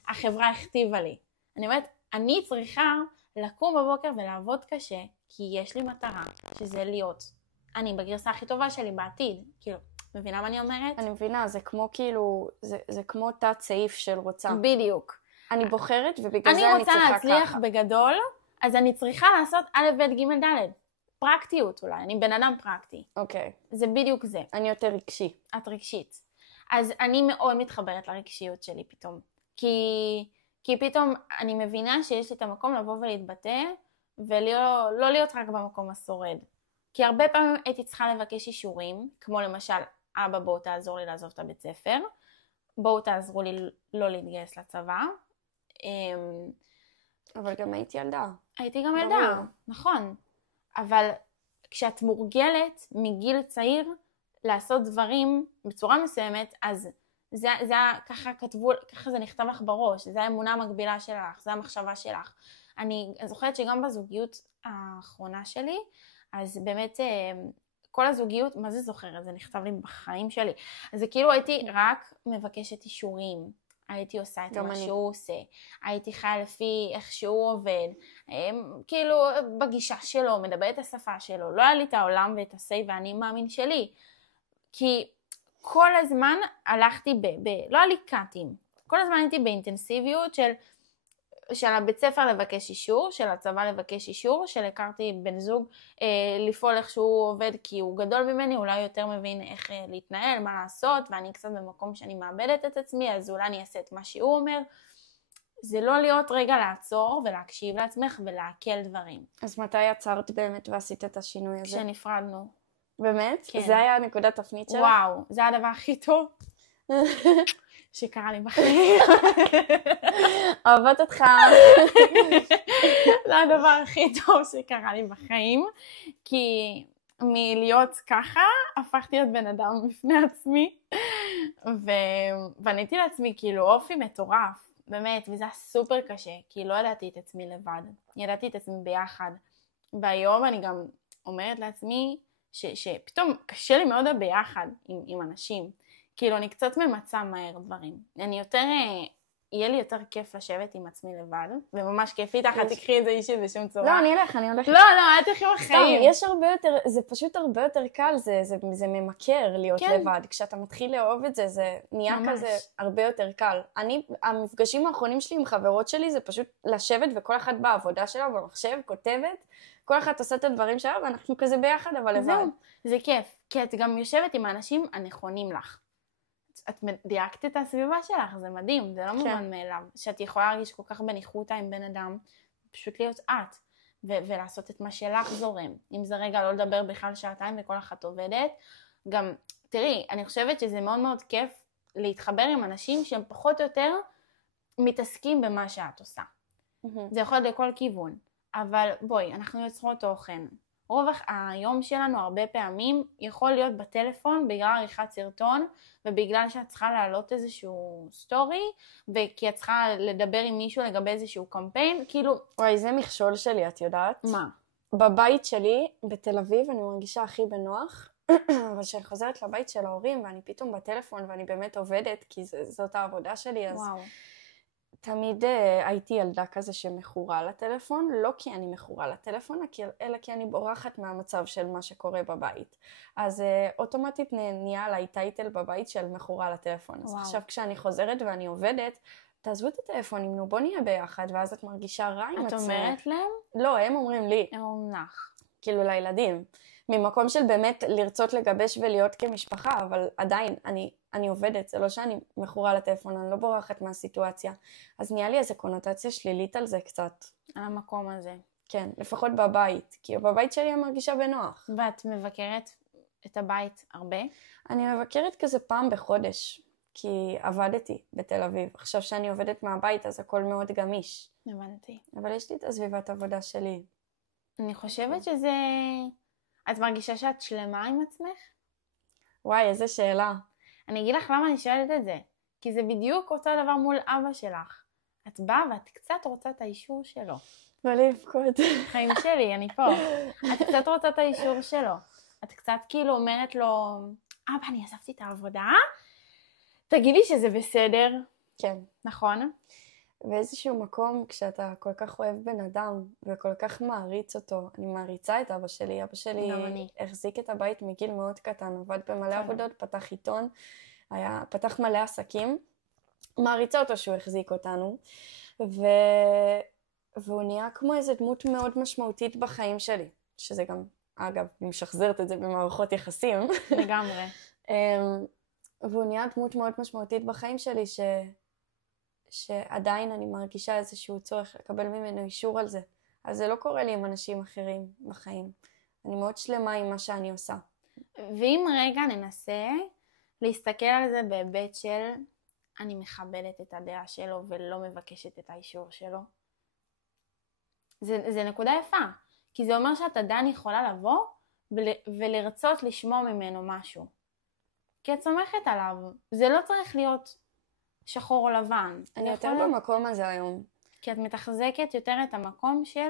החברה הכתיבה לי. אני אומרת, אני צריכה לקום בבוקר ולעבוד קשה, כי יש לי מטרה, שזה להיות אני בגרסה הכי טובה שלי בעתיד. כאילו, מבינה מה אני אומרת? אני מבינה, זה כמו כאילו, זה כמו תת סעיף של רוצה. בדיוק. אני בוחרת ובגלל זה אני צריכה ככה. אני רוצה להצליח בגדול, אז אני צריכה לעשות א' ב' ג' ד'. פרקטיות אולי, אני בן אדם פרקטי. אוקיי. זה בדיוק זה. אני יותר רגשי. את רגשית. אז אני מאוד מתחברת לרגשיות שלי פתאום. כי פתאום אני מבינה שיש לי את המקום לבוא ולהתבטא, ולא להיות רק במקום השורד. כי הרבה פעמים הייתי צריכה לבקש אישורים, כמו למשל, אבא בואו תעזור לי לעזוב את הבית ספר, בואו תעזרו לי לא להתגייס לצבא, אבל גם הייתי ילדה. הייתי גם ילדה, נכון. אבל כשאת מורגלת מגיל צעיר לעשות דברים בצורה מסוימת, אז זה ככה כתבו, ככה זה נכתב לך בראש, זה האמונה המקבילה שלך, זה המחשבה שלך. אני זוכרת שגם בזוגיות האחרונה שלי, אז באמת כל הזוגיות, מה זה זוכרת? זה נכתב לי בחיים שלי. אז זה כאילו הייתי רק מבקשת אישורים. הייתי עושה את גם מה אני. שהוא עושה, הייתי חיה לפי איך שהוא עובד, כאילו בגישה שלו, מדבר את השפה שלו, לא היה לי את העולם ואת הסי ואני מאמין שלי, כי כל הזמן הלכתי לא היה לי קאטים, כל הזמן הייתי באינטנסיביות של הבית ספר לבקש אישור, של הצבא לבקש אישור, של הכרתי בן זוג לפעול איך שהוא עובד כי הוא גדול ממני, אולי יותר מבין איך להתנהל, מה לעשות, ואני קצת במקום שאני מאבדת את עצמי, אז אולי אני אעשה את מה שהוא אומר. זה לא להיות רגע לעצור ולהקשיב לעצמך ולהקל דברים. אז מתי עצרת באמת ועשית את השינוי הזה? כשנפרדנו. באמת? כן. זה היה נקודת תפנית שלך? וואו, זה הדבר הכי טוב שקרה לי בחיים. אוהבת אותך. זה הדבר הכי טוב שקרה לי בחיים, כי מלהיות ככה הפכתי להיות בן אדם בפני עצמי, ובניתי לעצמי כאילו אופי מטורף, באמת, וזה היה סופר קשה, כי לא ידעתי את עצמי לבד, ידעתי את עצמי ביחד, והיום אני גם אומרת לעצמי שפתאום קשה לי מאוד ביחד עם אנשים, כאילו אני קצת ממצה מהר דברים, אני יותר, יהיה לי יותר כיף לשבת עם עצמי לבד, וממש כיף איתך, אל תקחי את זה אישי בשום צורה. לא, אני הולכת. לא, אל תקחי בחיים. יש הרבה יותר, זה פשוט הרבה יותר קל, זה ממכר להיות לבד. כשאתה מתחיל לאהוב את זה, זה נהיה כזה הרבה יותר קל. המפגשים האחרונים שלי עם חברות שלי, זה פשוט לשבת וכל אחת בעבודה שלה, במחשב, כותבת, כל אחת עושה את הדברים שלה, ואנחנו כזה ביחד, אבל לבד. זהו, זה כיף, כי את גם יושבת עם האנשים הנכונים לך. את דייקת את הסביבה שלך, זה מדהים, זה לא מובן מאליו, שאת יכולה להרגיש כל כך בניחותא עם בן אדם, פשוט להיות את, ולעשות את מה שלך זורם, אם זה רגע לא לדבר בכלל שעתיים וכל אחת עובדת, גם, תראי, אני חושבת שזה מאוד מאוד כיף להתחבר עם אנשים שהם פחות או יותר מתעסקים במה שאת עושה, זה יכול להיות לכל כיוון, אבל בואי, אנחנו יוצרות תוכן, רוב היום שלנו הרבה פעמים יכול להיות בטלפון בגלל עריכת סרטון ובגלל שאת צריכה להעלות איזשהו סטורי וכי את צריכה לדבר עם מישהו לגבי איזשהו קמפיין, כאילו... וואי, זה מכשול שלי, את יודעת? מה? בבית שלי בתל אביב אני מרגישה הכי בנוח, אבל כשאני חוזרת לבית של ההורים ואני פתאום בטלפון ואני באמת עובדת כי זאת העבודה שלי, אז... וואו. תמיד הייתי ילדה כזה שמכורה לטלפון, לא כי אני מכורה לטלפון, אלא כי אני בורחת מהמצב של מה שקורה בבית. אז אוטומטית נהיה עליי טייטל בבית של מכורה לטלפון. אז עכשיו כשאני חוזרת ואני עובדת, תעזבו את הטלפונים, נו בוא נהיה ביחד, ואז את מרגישה רע עם עצמך. את אומרת להם? לא, הם אומרים לי. הם אומרים לך. כאילו לילדים. ממקום של באמת לרצות לגבש ולהיות כמשפחה, אבל עדיין אני עובדת, זה לא שאני מכורה לטלפון, אני לא בורחת מהסיטואציה. אז נהיה לי איזו קונוטציה שלילית על זה קצת. על המקום הזה. כן, לפחות בבית, כי בבית שלי אני מרגישה בנוח. ואת מבקרת את הבית הרבה? אני מבקרת כזה פעם בחודש, כי עבדתי בתל אביב. עכשיו שאני עובדת מהבית, אז הכל מאוד גמיש. הבנתי. אבל יש לי את הסביבת עבודה שלי. אני חושבת שזה... את מרגישה שאת שלמה עם עצמך? וואי, איזה שאלה. אני אגיד לך למה אני שואלת את זה. כי זה בדיוק אותו דבר מול אבא שלך. את באה ואת קצת רוצה את האישור שלו. לא לבכות. חיים שלי, אני פה. את קצת רוצה את האישור שלו. את קצת כאילו אומרת לו, אבא, אני עזבתי את העבודה, תגידי שזה בסדר. כן. נכון? באיזשהו מקום, כשאתה כל כך אוהב בן אדם וכל כך מעריץ אותו, אני מעריצה את אבא שלי. אבא שלי החזיק את הבית מגיל מאוד קטן, עבד במלא עבודות, פתח עיתון, פתח מלא עסקים, מעריצה אותו שהוא החזיק אותנו, והוא נהיה כמו איזו דמות מאוד משמעותית בחיים שלי, שזה גם, אגב, אני משחזרת את זה במערכות יחסים. לגמרי. והוא נהיה דמות מאוד משמעותית בחיים שלי, שעדיין אני מרגישה איזשהו צורך לקבל ממנו אישור על זה. אז זה לא קורה לי עם אנשים אחרים בחיים. אני מאוד שלמה עם מה שאני עושה. ואם רגע ננסה להסתכל על זה בהיבט של אני מכבדת את הדעה שלו ולא מבקשת את האישור שלו. זה נקודה יפה. כי זה אומר שאת עדיין יכולה לבוא ולרצות לשמוע ממנו משהו. כי את סומכת עליו. זה לא צריך להיות שחור או לבן. אני יותר במקום הזה היום. כי את מתחזקת יותר את המקום של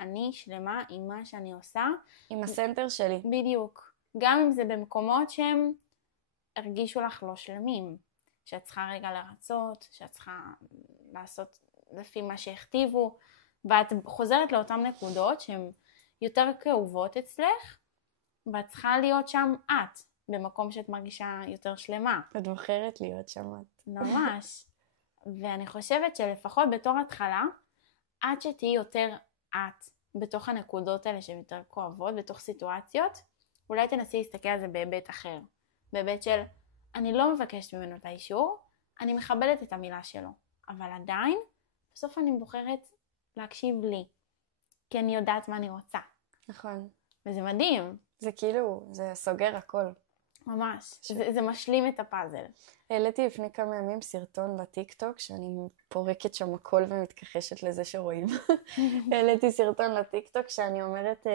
אני שלמה עם מה שאני עושה. עם הסנטר שלי. בדיוק. גם אם זה במקומות שהם הרגישו לך לא שלמים. שאת צריכה רגע לרצות, שאת צריכה לעשות לפי מה שהכתיבו, ואת חוזרת לאותן נקודות שהן יותר כאובות אצלך, ואת צריכה להיות שם את, במקום שאת מרגישה יותר שלמה. את בוחרת להיות שם את. ממש. ואני חושבת שלפחות בתור התחלה, עד שתהי יותר את בתוך הנקודות האלה שהן יותר כואבות, בתוך סיטואציות, אולי תנסי להסתכל על זה בהיבט אחר. בהיבט של, אני לא מבקשת ממנו את האישור, אני מכבדת את המילה שלו. אבל עדיין, בסוף אני בוחרת להקשיב לי, כי אני יודעת מה אני רוצה. נכון. וזה מדהים. זה כאילו, זה סוגר הכל. ממש. זה משלים את הפאזל. העליתי לפני כמה ימים סרטון לטיקטוק, שאני פורקת שם הכל ומתכחשת לזה שרואים. העליתי סרטון לטיקטוק שאני אומרת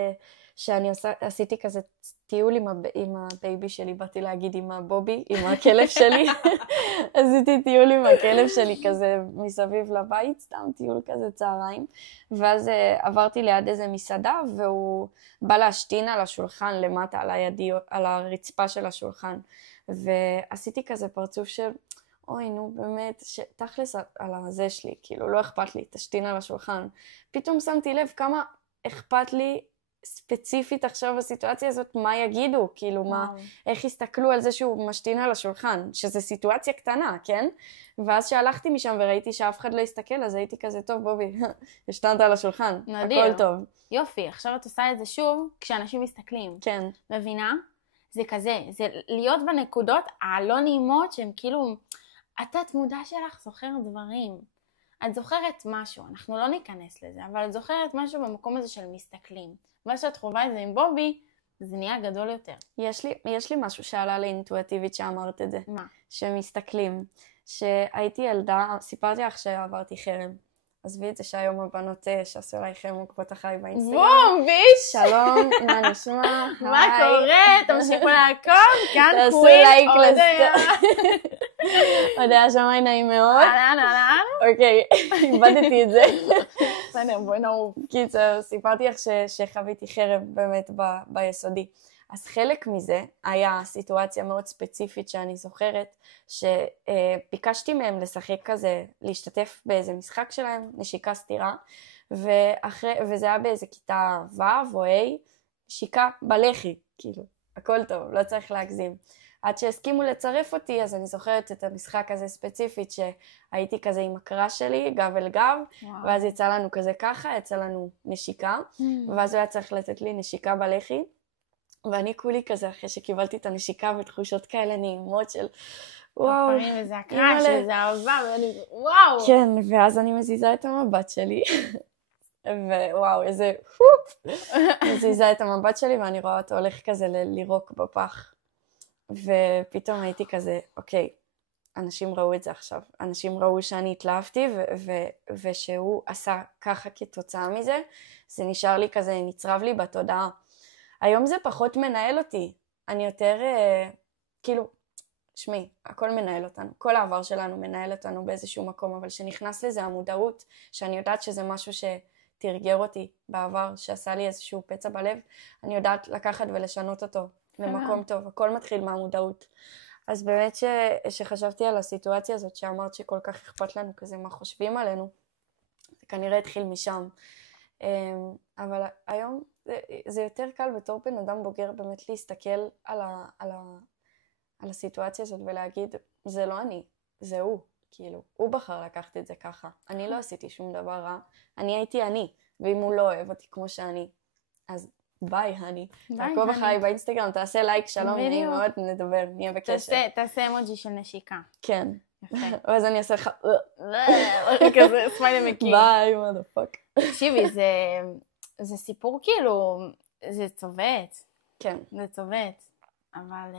שאני עשיתי כזה טיול עם הבייבי שלי, באתי להגיד עם הבובי, עם הכלב שלי. עשיתי טיול עם הכלב שלי כזה מסביב לבית, סתם טיול כזה צהריים. ואז עברתי ליד איזה מסעדה, והוא בא להשתין על השולחן למטה, על הרצפה של השולחן. ועשיתי כזה פרצוף של, אוי נו באמת, תכלס על הזה שלי, כאילו לא אכפת לי, תשתין על השולחן. פתאום שמתי לב כמה אכפת לי ספציפית עכשיו בסיטואציה הזאת, מה יגידו, כאילו מה, איך יסתכלו על זה שהוא משתין על השולחן, שזה סיטואציה קטנה, כן? ואז שהלכתי משם וראיתי שאף אחד לא יסתכל, אז הייתי כזה, טוב בובי, השתנת על השולחן, נדיר. הכל טוב. יופי, עכשיו את עושה את זה שוב כשאנשים מסתכלים. כן. מבינה? זה כזה, זה להיות בנקודות הלא נעימות שהן כאילו, התת מודע שלך זוכר דברים. את זוכרת משהו, אנחנו לא ניכנס לזה, אבל את זוכרת משהו במקום הזה של מסתכלים. מה שאת חובה את זה עם בובי, זה נהיה גדול יותר. יש לי משהו שעלה לאינטואטיבית שאמרת את זה. מה? שמסתכלים. שהייתי ילדה, סיפרתי לך שעברתי חרם. עזבי את זה שהיום הבנות שעשו עליי חרם עוקבות אחריי באינסטגרם. בום, ביש! שלום, מה נשמע? מה קורה? תמשיכו לעקוב, כאן תעשו קווין לייק אודיה. אודיה שמי נעים מאוד. אהלן, אהלן. אוקיי, איבדתי את זה. בסדר, בואי נעוף. קיצר, סיפרתי לך שחוויתי חרם באמת ביסודי. אז חלק מזה היה סיטואציה מאוד ספציפית שאני זוכרת, שביקשתי מהם לשחק כזה, להשתתף באיזה משחק שלהם, נשיקה סתירה, וזה היה באיזה כיתה ו' או ה', נשיקה בלחי, כאילו, הכל טוב, לא צריך להגזים. עד שהסכימו לצרף אותי, אז אני זוכרת את המשחק הזה ספציפית, שהייתי כזה עם הקרש שלי, גב אל גב, ואז יצא לנו כזה ככה, יצא לנו נשיקה, ואז הוא היה צריך לתת לי נשיקה בלחי, ואני כולי כזה, אחרי שקיבלתי את הנשיקה ותחושות כאלה נעימות של וואו. איזה הקרש, איזה אהבה, וואו. כן, ואז אני מזיזה את המבט שלי, ווואו, איזה הופ. מזיזה את המבט שלי ואני רואה אותו הולך כזה לירוק בפח. ופתאום הייתי כזה, אוקיי, אנשים ראו את זה עכשיו. אנשים ראו שאני התלהבתי ושהוא עשה ככה כתוצאה מזה. זה נשאר לי כזה, נצרב לי בתודעה. היום זה פחות מנהל אותי. אני יותר, כאילו, שמי, הכל מנהל אותנו. כל העבר שלנו מנהל אותנו באיזשהו מקום, אבל שנכנס לזה המודעות, שאני יודעת שזה משהו שתרגר אותי בעבר, שעשה לי איזשהו פצע בלב, אני יודעת לקחת ולשנות אותו למקום טוב. הכל מתחיל מהמודעות. אז באמת שחשבתי על הסיטואציה הזאת, שאמרת שכל כך אכפת לנו כזה מה חושבים עלינו, זה כנראה התחיל משם. אבל היום זה יותר קל בתור בן אדם בוגר באמת להסתכל על הסיטואציה הזאת ולהגיד, זה לא אני, זה הוא. כאילו, הוא בחר לקחת את זה ככה. אני לא עשיתי שום דבר רע, אני הייתי אני. ואם הוא לא אוהב אותי כמו שאני, אז ביי, הני. תעקוב אחריי באינסטגרם, תעשה לייק, שלום, נעים מאוד, נדבר, נהיה בקשר. תעשה אמוג'י של נשיקה. כן. ואז אני אעשה לך, כזה סמיילי מקיא. ביי, מה דה פאק. תקשיבי, זה סיפור כאילו, זה צובט. כן. זה צובט. אבל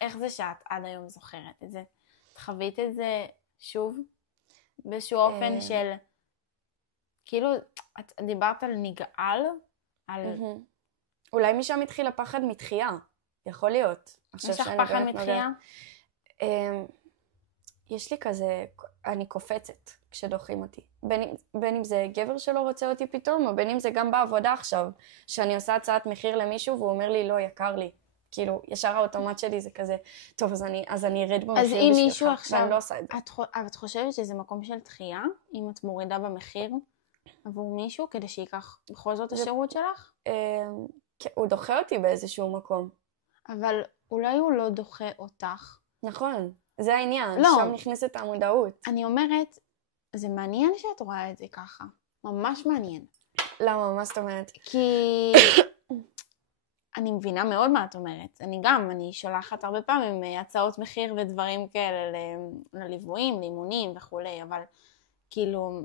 איך זה שאת עד היום זוכרת את זה? את חווית את זה שוב? באיזשהו אופן של, כאילו, את דיברת על נגעל? אולי משם התחיל הפחד מתחייה. יכול להיות. יש לך פחד מתחייה? יש לי כזה, אני קופצת כשדוחים אותי. בין אם זה גבר שלא רוצה אותי פתאום, או בין אם זה גם בעבודה עכשיו, שאני עושה הצעת מחיר למישהו והוא אומר לי, לא, יקר לי. כאילו, ישר האוטומט שלי זה כזה, טוב, אז אני ארד במחיר אז אם מישהו בשבילך, עכשיו, ואני לא עושה את זה. את חושבת שזה מקום של דחייה, אם את מורידה במחיר עבור מישהו, כדי שיקח בכל זאת השירות שלך? הוא דוחה אותי באיזשהו מקום. אבל אולי הוא לא דוחה אותך. נכון, זה העניין, לא. שם נכנסת המודעות. אני אומרת, זה מעניין שאת רואה את זה ככה. ממש מעניין. למה? מה זאת אומרת? כי אני מבינה מאוד מה את אומרת. אני שולחת הרבה פעמים הצעות מחיר ודברים כאלה לליוויים, לאימונים וכולי, אבל כאילו,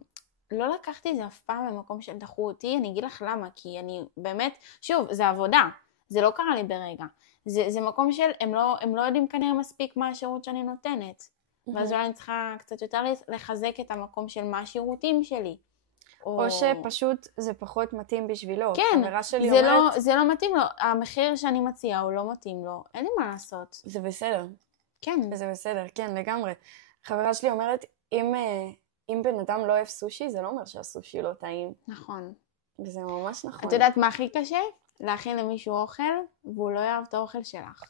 לא לקחתי את זה אף פעם למקום של דחו אותי. אני אגיד לך למה, כי אני באמת, שוב, זה עבודה, זה לא קרה לי ברגע. זה מקום של, הם לא יודעים כנראה מספיק מה השירות שאני נותנת. ואז אולי אני צריכה קצת יותר לחזק את המקום של מה השירותים שלי. או שפשוט זה פחות מתאים בשבילו. כן, זה לא מתאים לו. המחיר שאני מציעה הוא לא מתאים לו. אין לי מה לעשות. זה בסדר. כן. זה בסדר, כן, לגמרי. חברה שלי אומרת, אם בן אדם לא אוהב סושי, זה לא אומר שהסושי לא טעים. נכון. וזה ממש נכון. את יודעת מה הכי קשה? להכין למישהו אוכל, והוא לא יאהב את האוכל שלך.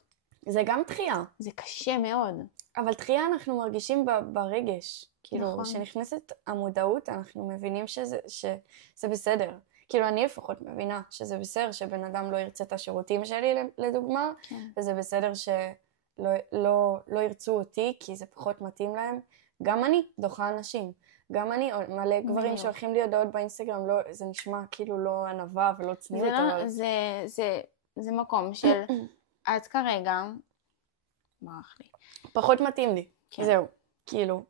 זה גם דחייה. זה קשה מאוד. אבל דחייה אנחנו מרגישים ברגש. כאילו, נכון. כשנכנסת המודעות, אנחנו מבינים שזה בסדר. כאילו, אני לפחות מבינה שזה בסדר שבן אדם לא ירצה את השירותים שלי, לדוגמה, כן. וזה בסדר שלא ירצו אותי, כי זה פחות מתאים להם. גם אני דוחה אנשים. גם אני, מלא גברים שהולכים לי הודעות באינסטגרם, זה נשמע כאילו לא ענווה ולא צניעות, אבל... זה מקום של, את כרגע, ברח לי. פחות מתאים לי, כן. זהו. כאילו,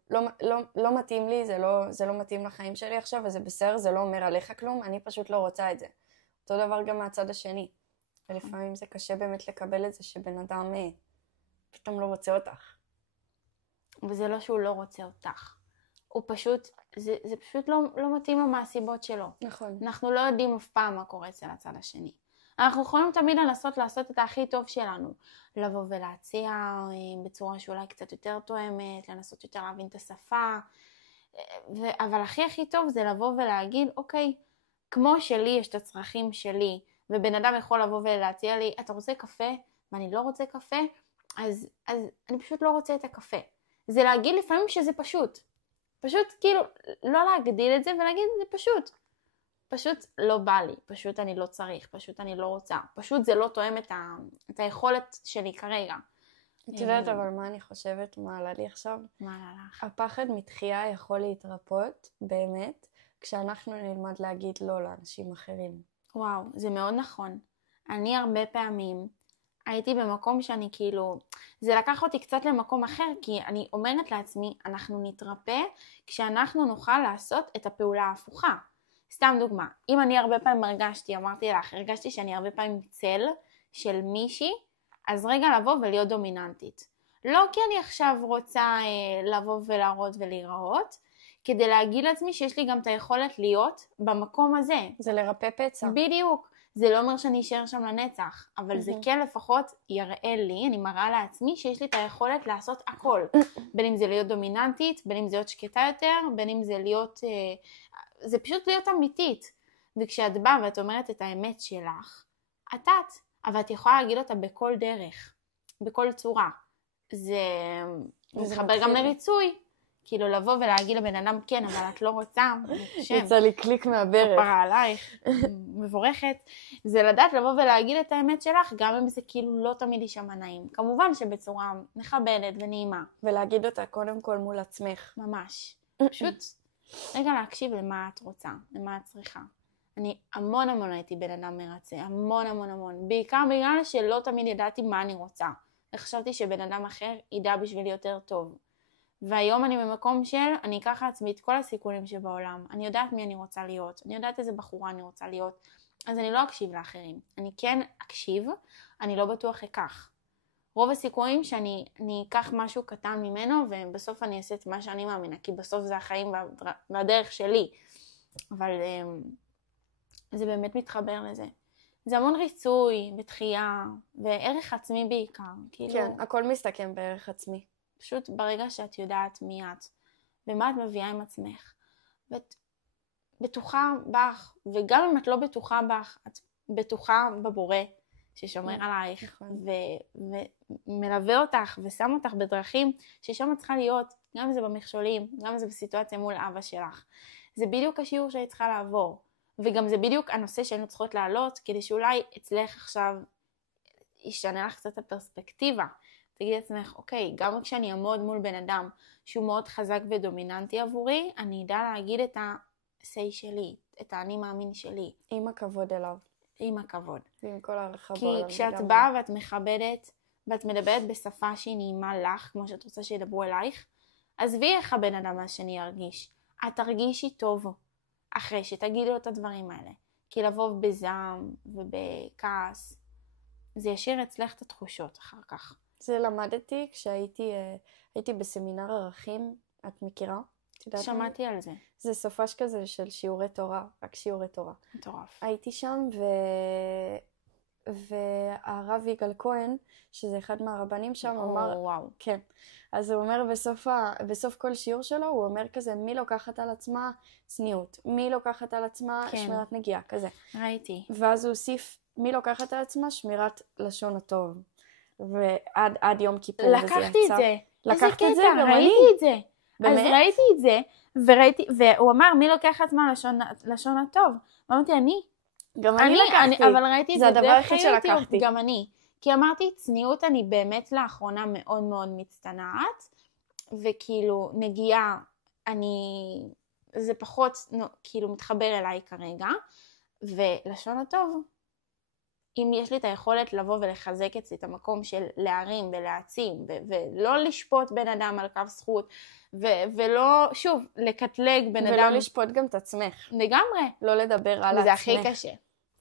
לא מתאים לי, זה לא מתאים לחיים שלי עכשיו, וזה בסדר, זה לא אומר עליך כלום, אני פשוט לא רוצה את זה. אותו דבר גם מהצד השני. ולפעמים זה קשה באמת לקבל את זה שבן אדם פתאום לא רוצה אותך. וזה לא שהוא לא רוצה אותך. הוא פשוט, זה פשוט לא מתאים לו מהסיבות שלו. נכון. אנחנו לא יודעים אף פעם מה קורה אצל הצד השני. אנחנו יכולים תמיד לנסות לעשות את הכי טוב שלנו. לבוא ולהציע בצורה שאולי קצת יותר תואמת, לנסות יותר להבין את השפה. אבל הכי טוב זה לבוא ולהגיד, אוקיי, כמו שלי יש את הצרכים שלי, ובן אדם יכול לבוא ולהציע לי, אתה רוצה קפה? ואני לא רוצה קפה, אז אני פשוט לא רוצה את הקפה. זה להגיד לפעמים שזה פשוט. פשוט כאילו לא להגדיל את זה ולהגיד זה פשוט לא בא לי, פשוט אני לא צריך, פשוט אני לא רוצה, פשוט זה לא תואם את היכולת שלי כרגע. את יודעת אבל מה אני חושבת, מה עלה לי עכשיו? מה עלה לך? הפחד מתחייה יכול להתרפות באמת, כשאנחנו נלמד להגיד לא לאנשים אחרים. וואו, זה מאוד נכון. אני הרבה פעמים הייתי במקום שאני כאילו, זה לקח אותי קצת למקום אחר, כי אני אומרת לעצמי, אנחנו נתרפא כשאנחנו נוכל לעשות את הפעולה ההפוכה. סתם דוגמה, אם אני הרבה פעמים הרגשתי שאני הרבה פעמים צל של מישהי, אז רגע לבוא ולהיות דומיננטית. לא כי אני עכשיו רוצה לבוא ולהראות ולהיראות, כדי להגיד לעצמי שיש לי גם את היכולת להיות במקום הזה. זה לרפא פצע. בדיוק. זה לא אומר שאני אשאר שם לנצח, אבל זה כן לפחות יראה לי, אני מראה לעצמי שיש לי את היכולת לעשות הכל. בין אם זה להיות דומיננטית, בין אם זה להיות שקטה יותר, בין אם זה להיות, זה פשוט להיות אמיתית. וכשאת באה ואת אומרת את האמת שלך, את, אבל את יכולה להגיד אותה בכל דרך, בכל צורה. זה מתחבר גם לריצוי. כאילו לבוא ולהגיד לבן אדם כן, אבל את לא רוצה, יצא לי קליק מהברך. כפרה עלייך, מבורכת. זה לדעת לבוא ולהגיד את האמת שלך, גם אם זה כאילו לא תמיד יישמע נעים. כמובן שבצורה מכבדת ונעימה. ולהגיד אותה קודם כל מול עצמך. ממש. פשוט רגע להקשיב למה את רוצה, למה את צריכה. אני המון הייתי בן אדם מרצה, המון. בעיקר בגלל שלא תמיד ידעתי מה אני רוצה. וחשבתי שבן אדם אחר ידע בשבילי יותר טוב. והיום אני במקום של, אני אקח לעצמי את כל הסיכונים שבעולם, אני יודעת מי אני רוצה להיות, אני יודעת איזה בחורה אני רוצה להיות, אז אני לא אקשיב לאחרים. אני כן אקשיב, אני לא בטוח אקח. רוב הסיכויים שאני אקח משהו קטן ממנו, ובסוף אני אעשה את מה שאני מאמינה, כי בסוף זה החיים והדרך שלי. אבל זה באמת מתחבר לזה. זה המון ריצוי ותחייה, וערך עצמי בעיקר. כאילו... כן, הכל מסתכם בערך עצמי. פשוט ברגע שאת יודעת מי את, ומה את מביאה עם עצמך, ואת בטוחה בך, וגם אם את לא בטוחה בך, את בטוחה בבורא, ששומר עלייך, נכון. ומלווה אותך ושם אותך בדרכים ששם את צריכה להיות, גם אם זה במכשולים, גם אם זה בסיטואציה מול אבא שלך. זה בדיוק השיעור שהיא צריכה לעבור, וגם זה בדיוק הנושא שהיינו צריכות לעלות, כדי שאולי אצלך עכשיו ישנה לך קצת הפרספקטיבה. תגיד לעצמך, אוקיי, גם כשאני אעמוד מול בן אדם שהוא מאוד חזק ודומיננטי עבורי, אני אדע להגיד את ה-say שלי, את האני מאמין שלי. עם הכבוד אליו. עם הכבוד. ועם כל הערכה כי בעולם. כשאת באה ואת מכבדת, ואת מדברת בשפה שהיא נעימה לך, כמו שאת רוצה שידברו אלייך, עזבי איך הבן אדם השני ירגיש. את תרגישי טוב אחרי שתגידי לו את הדברים האלה. כי לבוא בזעם ובכעס, זה ישאיר אצלך את התחושות אחר כך. זה למדתי כשהייתי בסמינר ערכים, את מכירה? שמעתי על זה. זה סופש כזה של שיעורי תורה, רק שיעורי תורה. מטורף. הייתי שם והרב יגאל כהן, שזה אחד מהרבנים שם, אמר, וואו. כן. אז הוא אומר בסוף כל שיעור שלו, הוא אומר כזה, מי לוקחת על עצמה צניעות, מי לוקחת על עצמה שמירת נגיעה, כזה. ראיתי. ואז הוא הוסיף, מי לוקחת על עצמה שמירת לשון הטוב. ועד יום כיפור. לקחתי את זה. לקחת את זה, גם אני. ראיתי את זה. אז ראיתי את זה, והוא אמר, מי לוקח עצמה לשון הטוב? אמרתי, אני. גם אני לקחתי. אבל ראיתי את זה. זה הדבר היחיד שלקחתי. גם אני. כי אמרתי, צניעות אני באמת לאחרונה מאוד מאוד מצטנעת, וכאילו נגיעה, זה פחות כאילו מתחבר אליי כרגע, ולשון הטוב, אם יש לי את היכולת לבוא ולחזק אצלי את המקום של להרים ולהעצים, ולא לשפוט בן אדם על קו זכות, ולא, שוב, לקטלג בן אדם. ולא לשפוט גם את עצמך. לגמרי. לא לדבר על עצמך. וזה הכי קשה.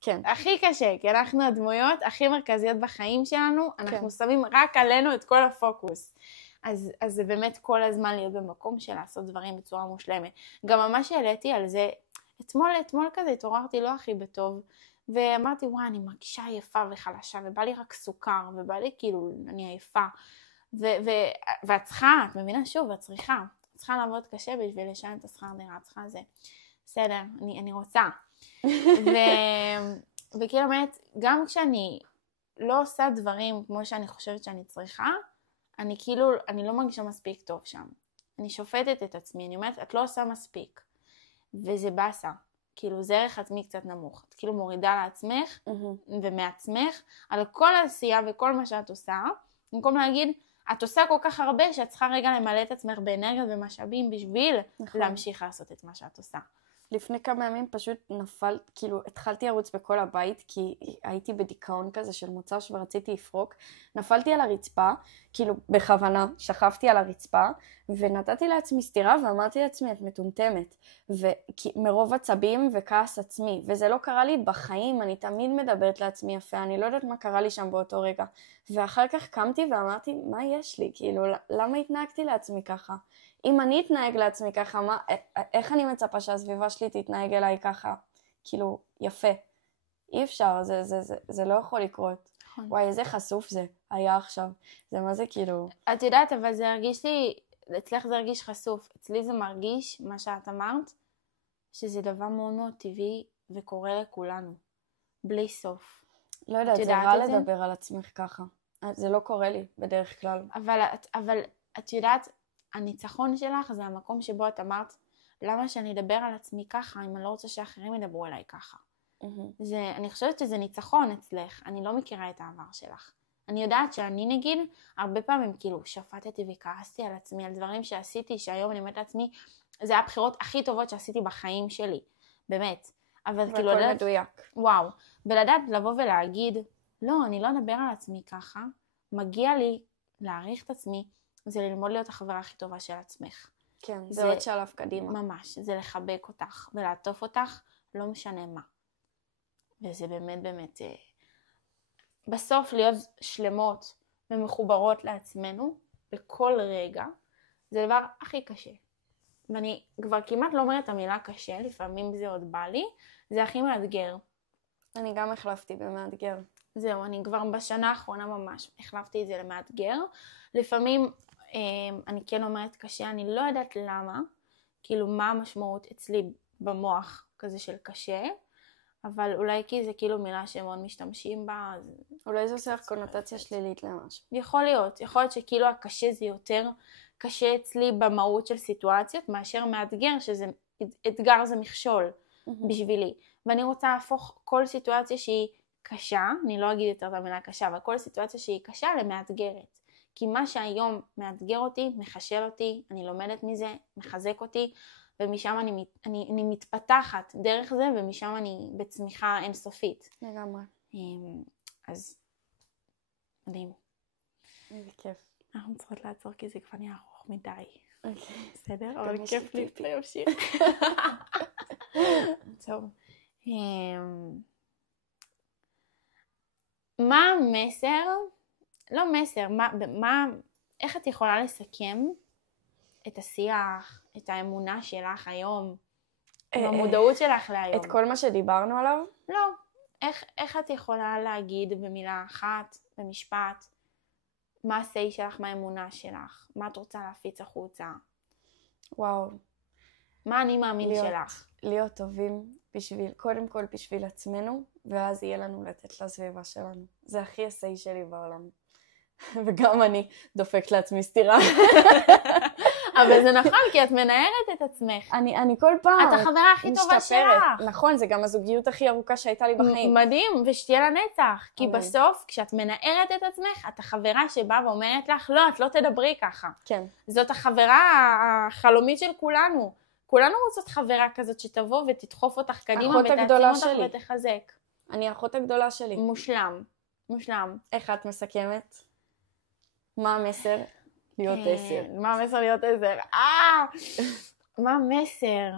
כן. הכי קשה, כי אנחנו הדמויות הכי מרכזיות בחיים שלנו, אנחנו שמים רק עלינו את כל הפוקוס. אז זה באמת כל הזמן להיות במקום של לעשות דברים בצורה מושלמת. גם ממש העליתי על זה, אתמול כזה התעוררתי לא הכי בטוב, ואמרתי, וואי, אני מרגישה עייפה וחלשה, ובא לי רק סוכר, ובא לי כאילו, אני עייפה. ואת צריכה, את מבינה שוב, את צריכה לעבוד קשה בשביל לשלם את השכר דירה, את צריכה זה. בסדר, אני רוצה. וכאילו אומרת, גם כשאני לא עושה דברים כמו שאני חושבת שאני צריכה, אני לא מרגישה מספיק טוב שם. אני שופטת את עצמי, אני אומרת, את לא עושה מספיק. וזה בסה. כאילו זה ערך עצמי קצת נמוך. את כאילו מורידה לעצמך ומעצמך על כל העשייה וכל מה שאת עושה, במקום להגיד, את עושה כל כך הרבה שאת צריכה רגע למלא את עצמך באנרגיות ומשאבים בשביל להמשיך לעשות את מה שאת עושה. לפני כמה ימים פשוט כאילו התחלתי לרוץ בכל הבית, כי הייתי בדיכאון כזה של מוצ"ש ורציתי לפרוק. נפלתי על הרצפה, כאילו בכוונה, שכבתי על הרצפה, ונתתי לעצמי סתירה ואמרתי לעצמי, את מטומטמת. מרוב עצבים וכעס עצמי, וזה לא קרה לי בחיים, אני תמיד מדברת לעצמי יפה, אני לא יודעת מה קרה לי שם באותו רגע. ואחר כך קמתי ואמרתי, מה יש לי? כאילו, למה התנהגתי לעצמי ככה? אם אני אתנהג לעצמי ככה, איך אני מצפה שהסביבה שלי תתנהג אליי ככה? כאילו, יפה. אי אפשר, זה לא יכול לקרות. וואי, איזה חשוף זה היה עכשיו. זה מה זה כאילו... את יודעת, אבל זה הרגיש לי, אצלך זה הרגיש חשוף. אצלי זה מרגיש, מה שאת אמרת, שזה דבר מאוד מאוד טבעי וקורה לכולנו. בלי סוף. לא יודעת, זה רע לדבר על עצמך ככה. זה לא קורה לי בדרך כלל. אבל את יודעת, הניצחון שלך זה המקום שבו את אמרת, למה שאני אדבר על עצמי ככה, אם אני לא רוצה שאחרים ידברו אליי ככה. אני חושבת שזה ניצחון אצלך, אני לא מכירה את העבר שלך. אני יודעת שאני נגיד, הרבה פעמים כאילו שפטתי וכעסתי על עצמי, על דברים שעשיתי, שהיום אני אומרת לעצמי, זה היה הבחירות הכי טובות שעשיתי בחיים שלי, באמת. אבל כאילו והכל מדויק. וואו, ולדעת לבוא ולהגיד, לא, אני לא אדבר על עצמי ככה, מגיע לי להעריך את עצמי, זה ללמוד להיות החברה הכי טובה של עצמך. כן, זה עוד שלב קדימה. ממש, זה לחבק אותך ולעטוף אותך, לא משנה מה. וזה באמת באמת, בסוף להיות שלמות ומחוברות לעצמנו, בכל רגע, זה הדבר הכי קשה. ואני כבר כמעט לא אומרת את המילה קשה, לפעמים זה עוד בא לי, זה הכי מאתגר. אני גם החלפתי במאתגר. זהו, אני כבר בשנה האחרונה ממש החלפתי את זה למאתגר. לפעמים אני כן אומרת קשה, אני לא יודעת למה, כאילו מה המשמעות אצלי במוח כזה של קשה, אבל אולי כי זה כאילו מילה שמאוד משתמשים בה, אז אולי זה עושה לך קונוטציה שלילית למשהו. יכול להיות שכאילו הקשה זה יותר קשה אצלי במהות של סיטואציות, מאשר מאתגר, שזה אתגר זה מכשול בשבילי. ואני רוצה להפוך כל סיטואציה שהיא קשה, אני לא אגיד יותר את המילה קשה, אבל כל סיטואציה שהיא קשה למאתגרת. כי מה שהיום מאתגר אותי, מחשל אותי, אני לומדת מזה, מחזק אותי, ומשם אני מתפתחת דרך זה, ומשם אני בצמיחה אינסופית. לגמרי. אז מדהים. איזה כיף. אנחנו צריכות לעצור כי זה כבר נהיה ארוך מדי. אוקיי. בסדר? אבל כיף לי להמשיך. טוב. מה המסר? לא מסר, איך את יכולה לסכם את השיח, את האמונה שלך היום, עם המודעות שלך להיום? את כל מה שדיברנו עליו? לא. איך את יכולה להגיד במילה אחת, במשפט, מה ה-say שלך, מה האמונה שלך? מה את רוצה להפיץ החוצה? וואו. מה אני מאמין שלך? להיות טובים קודם כל בשביל עצמנו, ואז יהיה לנו לתת לסביבה שלנו. זה הכי ה-say שלי בעולם. וגם אני דופקת לעצמי סתירה. אבל זה נכון, כי את מנערת את עצמך. אני כל פעם את החברה הכי טובה שלך. נכון, זה גם הזוגיות הכי ארוכה שהייתה לי בחיים. מדהים, ושתהיה לנצח. כי בסוף, כשאת מנערת את עצמך, את החברה שבאה ואומרת לך, לא, את לא תדברי ככה. כן. זאת החברה החלומית של כולנו. כולנו רוצות חברה כזאת שתבוא ותדחוף אותך קדימה, ותעצים אותך ותחזק. אני האחות הגדולה שלי. מושלם. מושלם. איך את מסכמת? מה המסר? להיות 10. מה המסר להיות 10? מה המסר?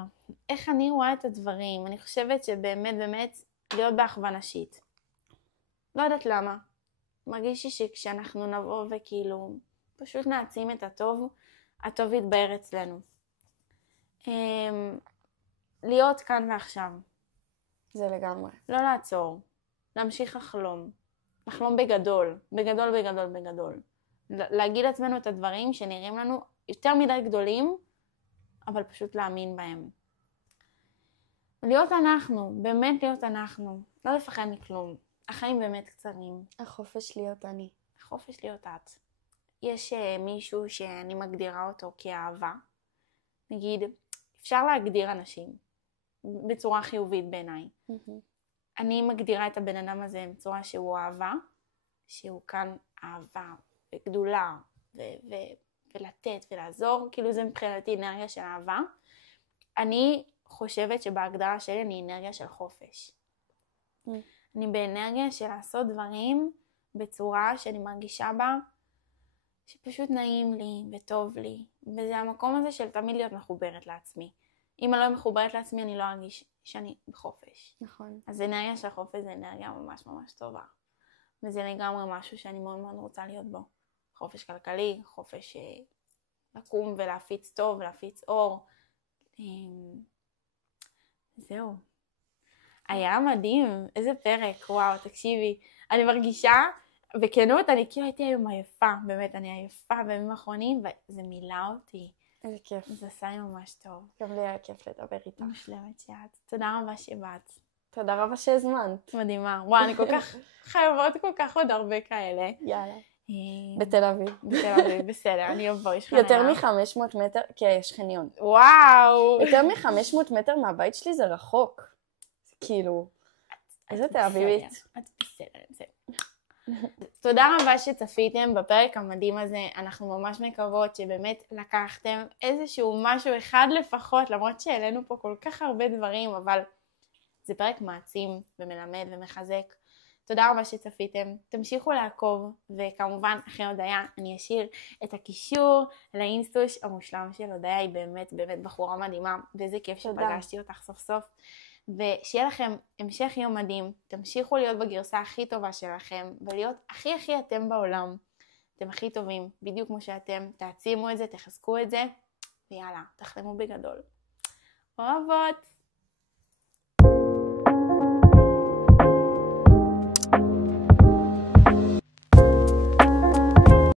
איך אני רואה את הדברים? אני חושבת שבאמת באמת להיות באחווה נשית. לא יודעת למה. מרגיש לי שכשאנחנו נבוא וכאילו פשוט נעצים את הטוב, הטוב יתבהר אצלנו. להיות כאן ועכשיו. זה לגמרי. לא לעצור. להמשיך לחלום. לחלום בגדול. בגדול, בגדול, בגדול. להגיד לעצמנו את הדברים שנראים לנו יותר מדי גדולים, אבל פשוט להאמין בהם. להיות אנחנו, באמת להיות אנחנו. לא לפחד מכלום. החיים באמת קצרים. החופש להיות אני. החופש להיות את. יש מישהו שאני מגדירה אותו כאהבה. נגיד, אפשר להגדיר אנשים בצורה חיובית בעיניי. אני מגדירה את הבן אדם הזה בצורה שהוא אהבה, שהוא כאן אהבה וגדולה ולתת ולעזור, כאילו זה מבחינתי אנרגיה של אהבה. אני חושבת שבהגדרה שלי אני אנרגיה של חופש. אני באנרגיה של לעשות דברים בצורה שאני מרגישה בה שפשוט נעים לי וטוב לי, וזה המקום הזה של תמיד להיות מחוברת לעצמי. אם אני לא מחוברת לעצמי אני לא ארגיש שאני בחופש. נכון. אז אנרגיה של חופש זה אנרגיה ממש ממש טובה. וזה לגמרי משהו שאני מאוד מאוד רוצה להיות בו. חופש כלכלי, חופש לקום ולהפיץ טוב, להפיץ אור. זהו. היה מדהים, איזה פרק, וואו, תקשיבי. אני מרגישה, בכנות, אני כאילו הייתי היום עייפה, באמת, אני עייפה בימים האחרונים, וזה מילא אותי. איזה כיף. זה עשה לי ממש טוב. גם לי היה כיף לדבר איתך. מושלמת שאת. תודה רבה שבאת. תודה רבה שהזמנת. מדהימה. וואו, אני כל כך חייבות כל כך עוד הרבה כאלה. יאללה. בתל אביב. בתל אביב, בסדר, אני אבוא, יש חניה. יותר מ-500 מטר, כי יש חניון. וואו. יותר מ-500 מטר מהבית שלי זה רחוק. זה כאילו, איזה תל אביבית. את בסדר. תודה רבה שצפיתם בפרק המדהים הזה. אנחנו ממש מקוות שבאמת לקחתם איזשהו משהו אחד לפחות, למרות שהעלינו פה כל כך הרבה דברים, אבל זה פרק מעצים ומלמד ומחזק. תודה רבה שצפיתם, תמשיכו לעקוב, וכמובן אחרי הודיה אני אשאיר את הקישור לאינסטוש המושלם של הודיה. היא באמת באמת בחורה מדהימה, ואיזה כיף שפגשתי אותך סוף סוף. ושיהיה לכם המשך יום מדהים, תמשיכו להיות בגרסה הכי טובה שלכם, ולהיות הכי הכי אתם בעולם. אתם הכי טובים, בדיוק כמו שאתם, תעצימו את זה, תחזקו את זה, ויאללה, תחלמו בגדול. אוהבות!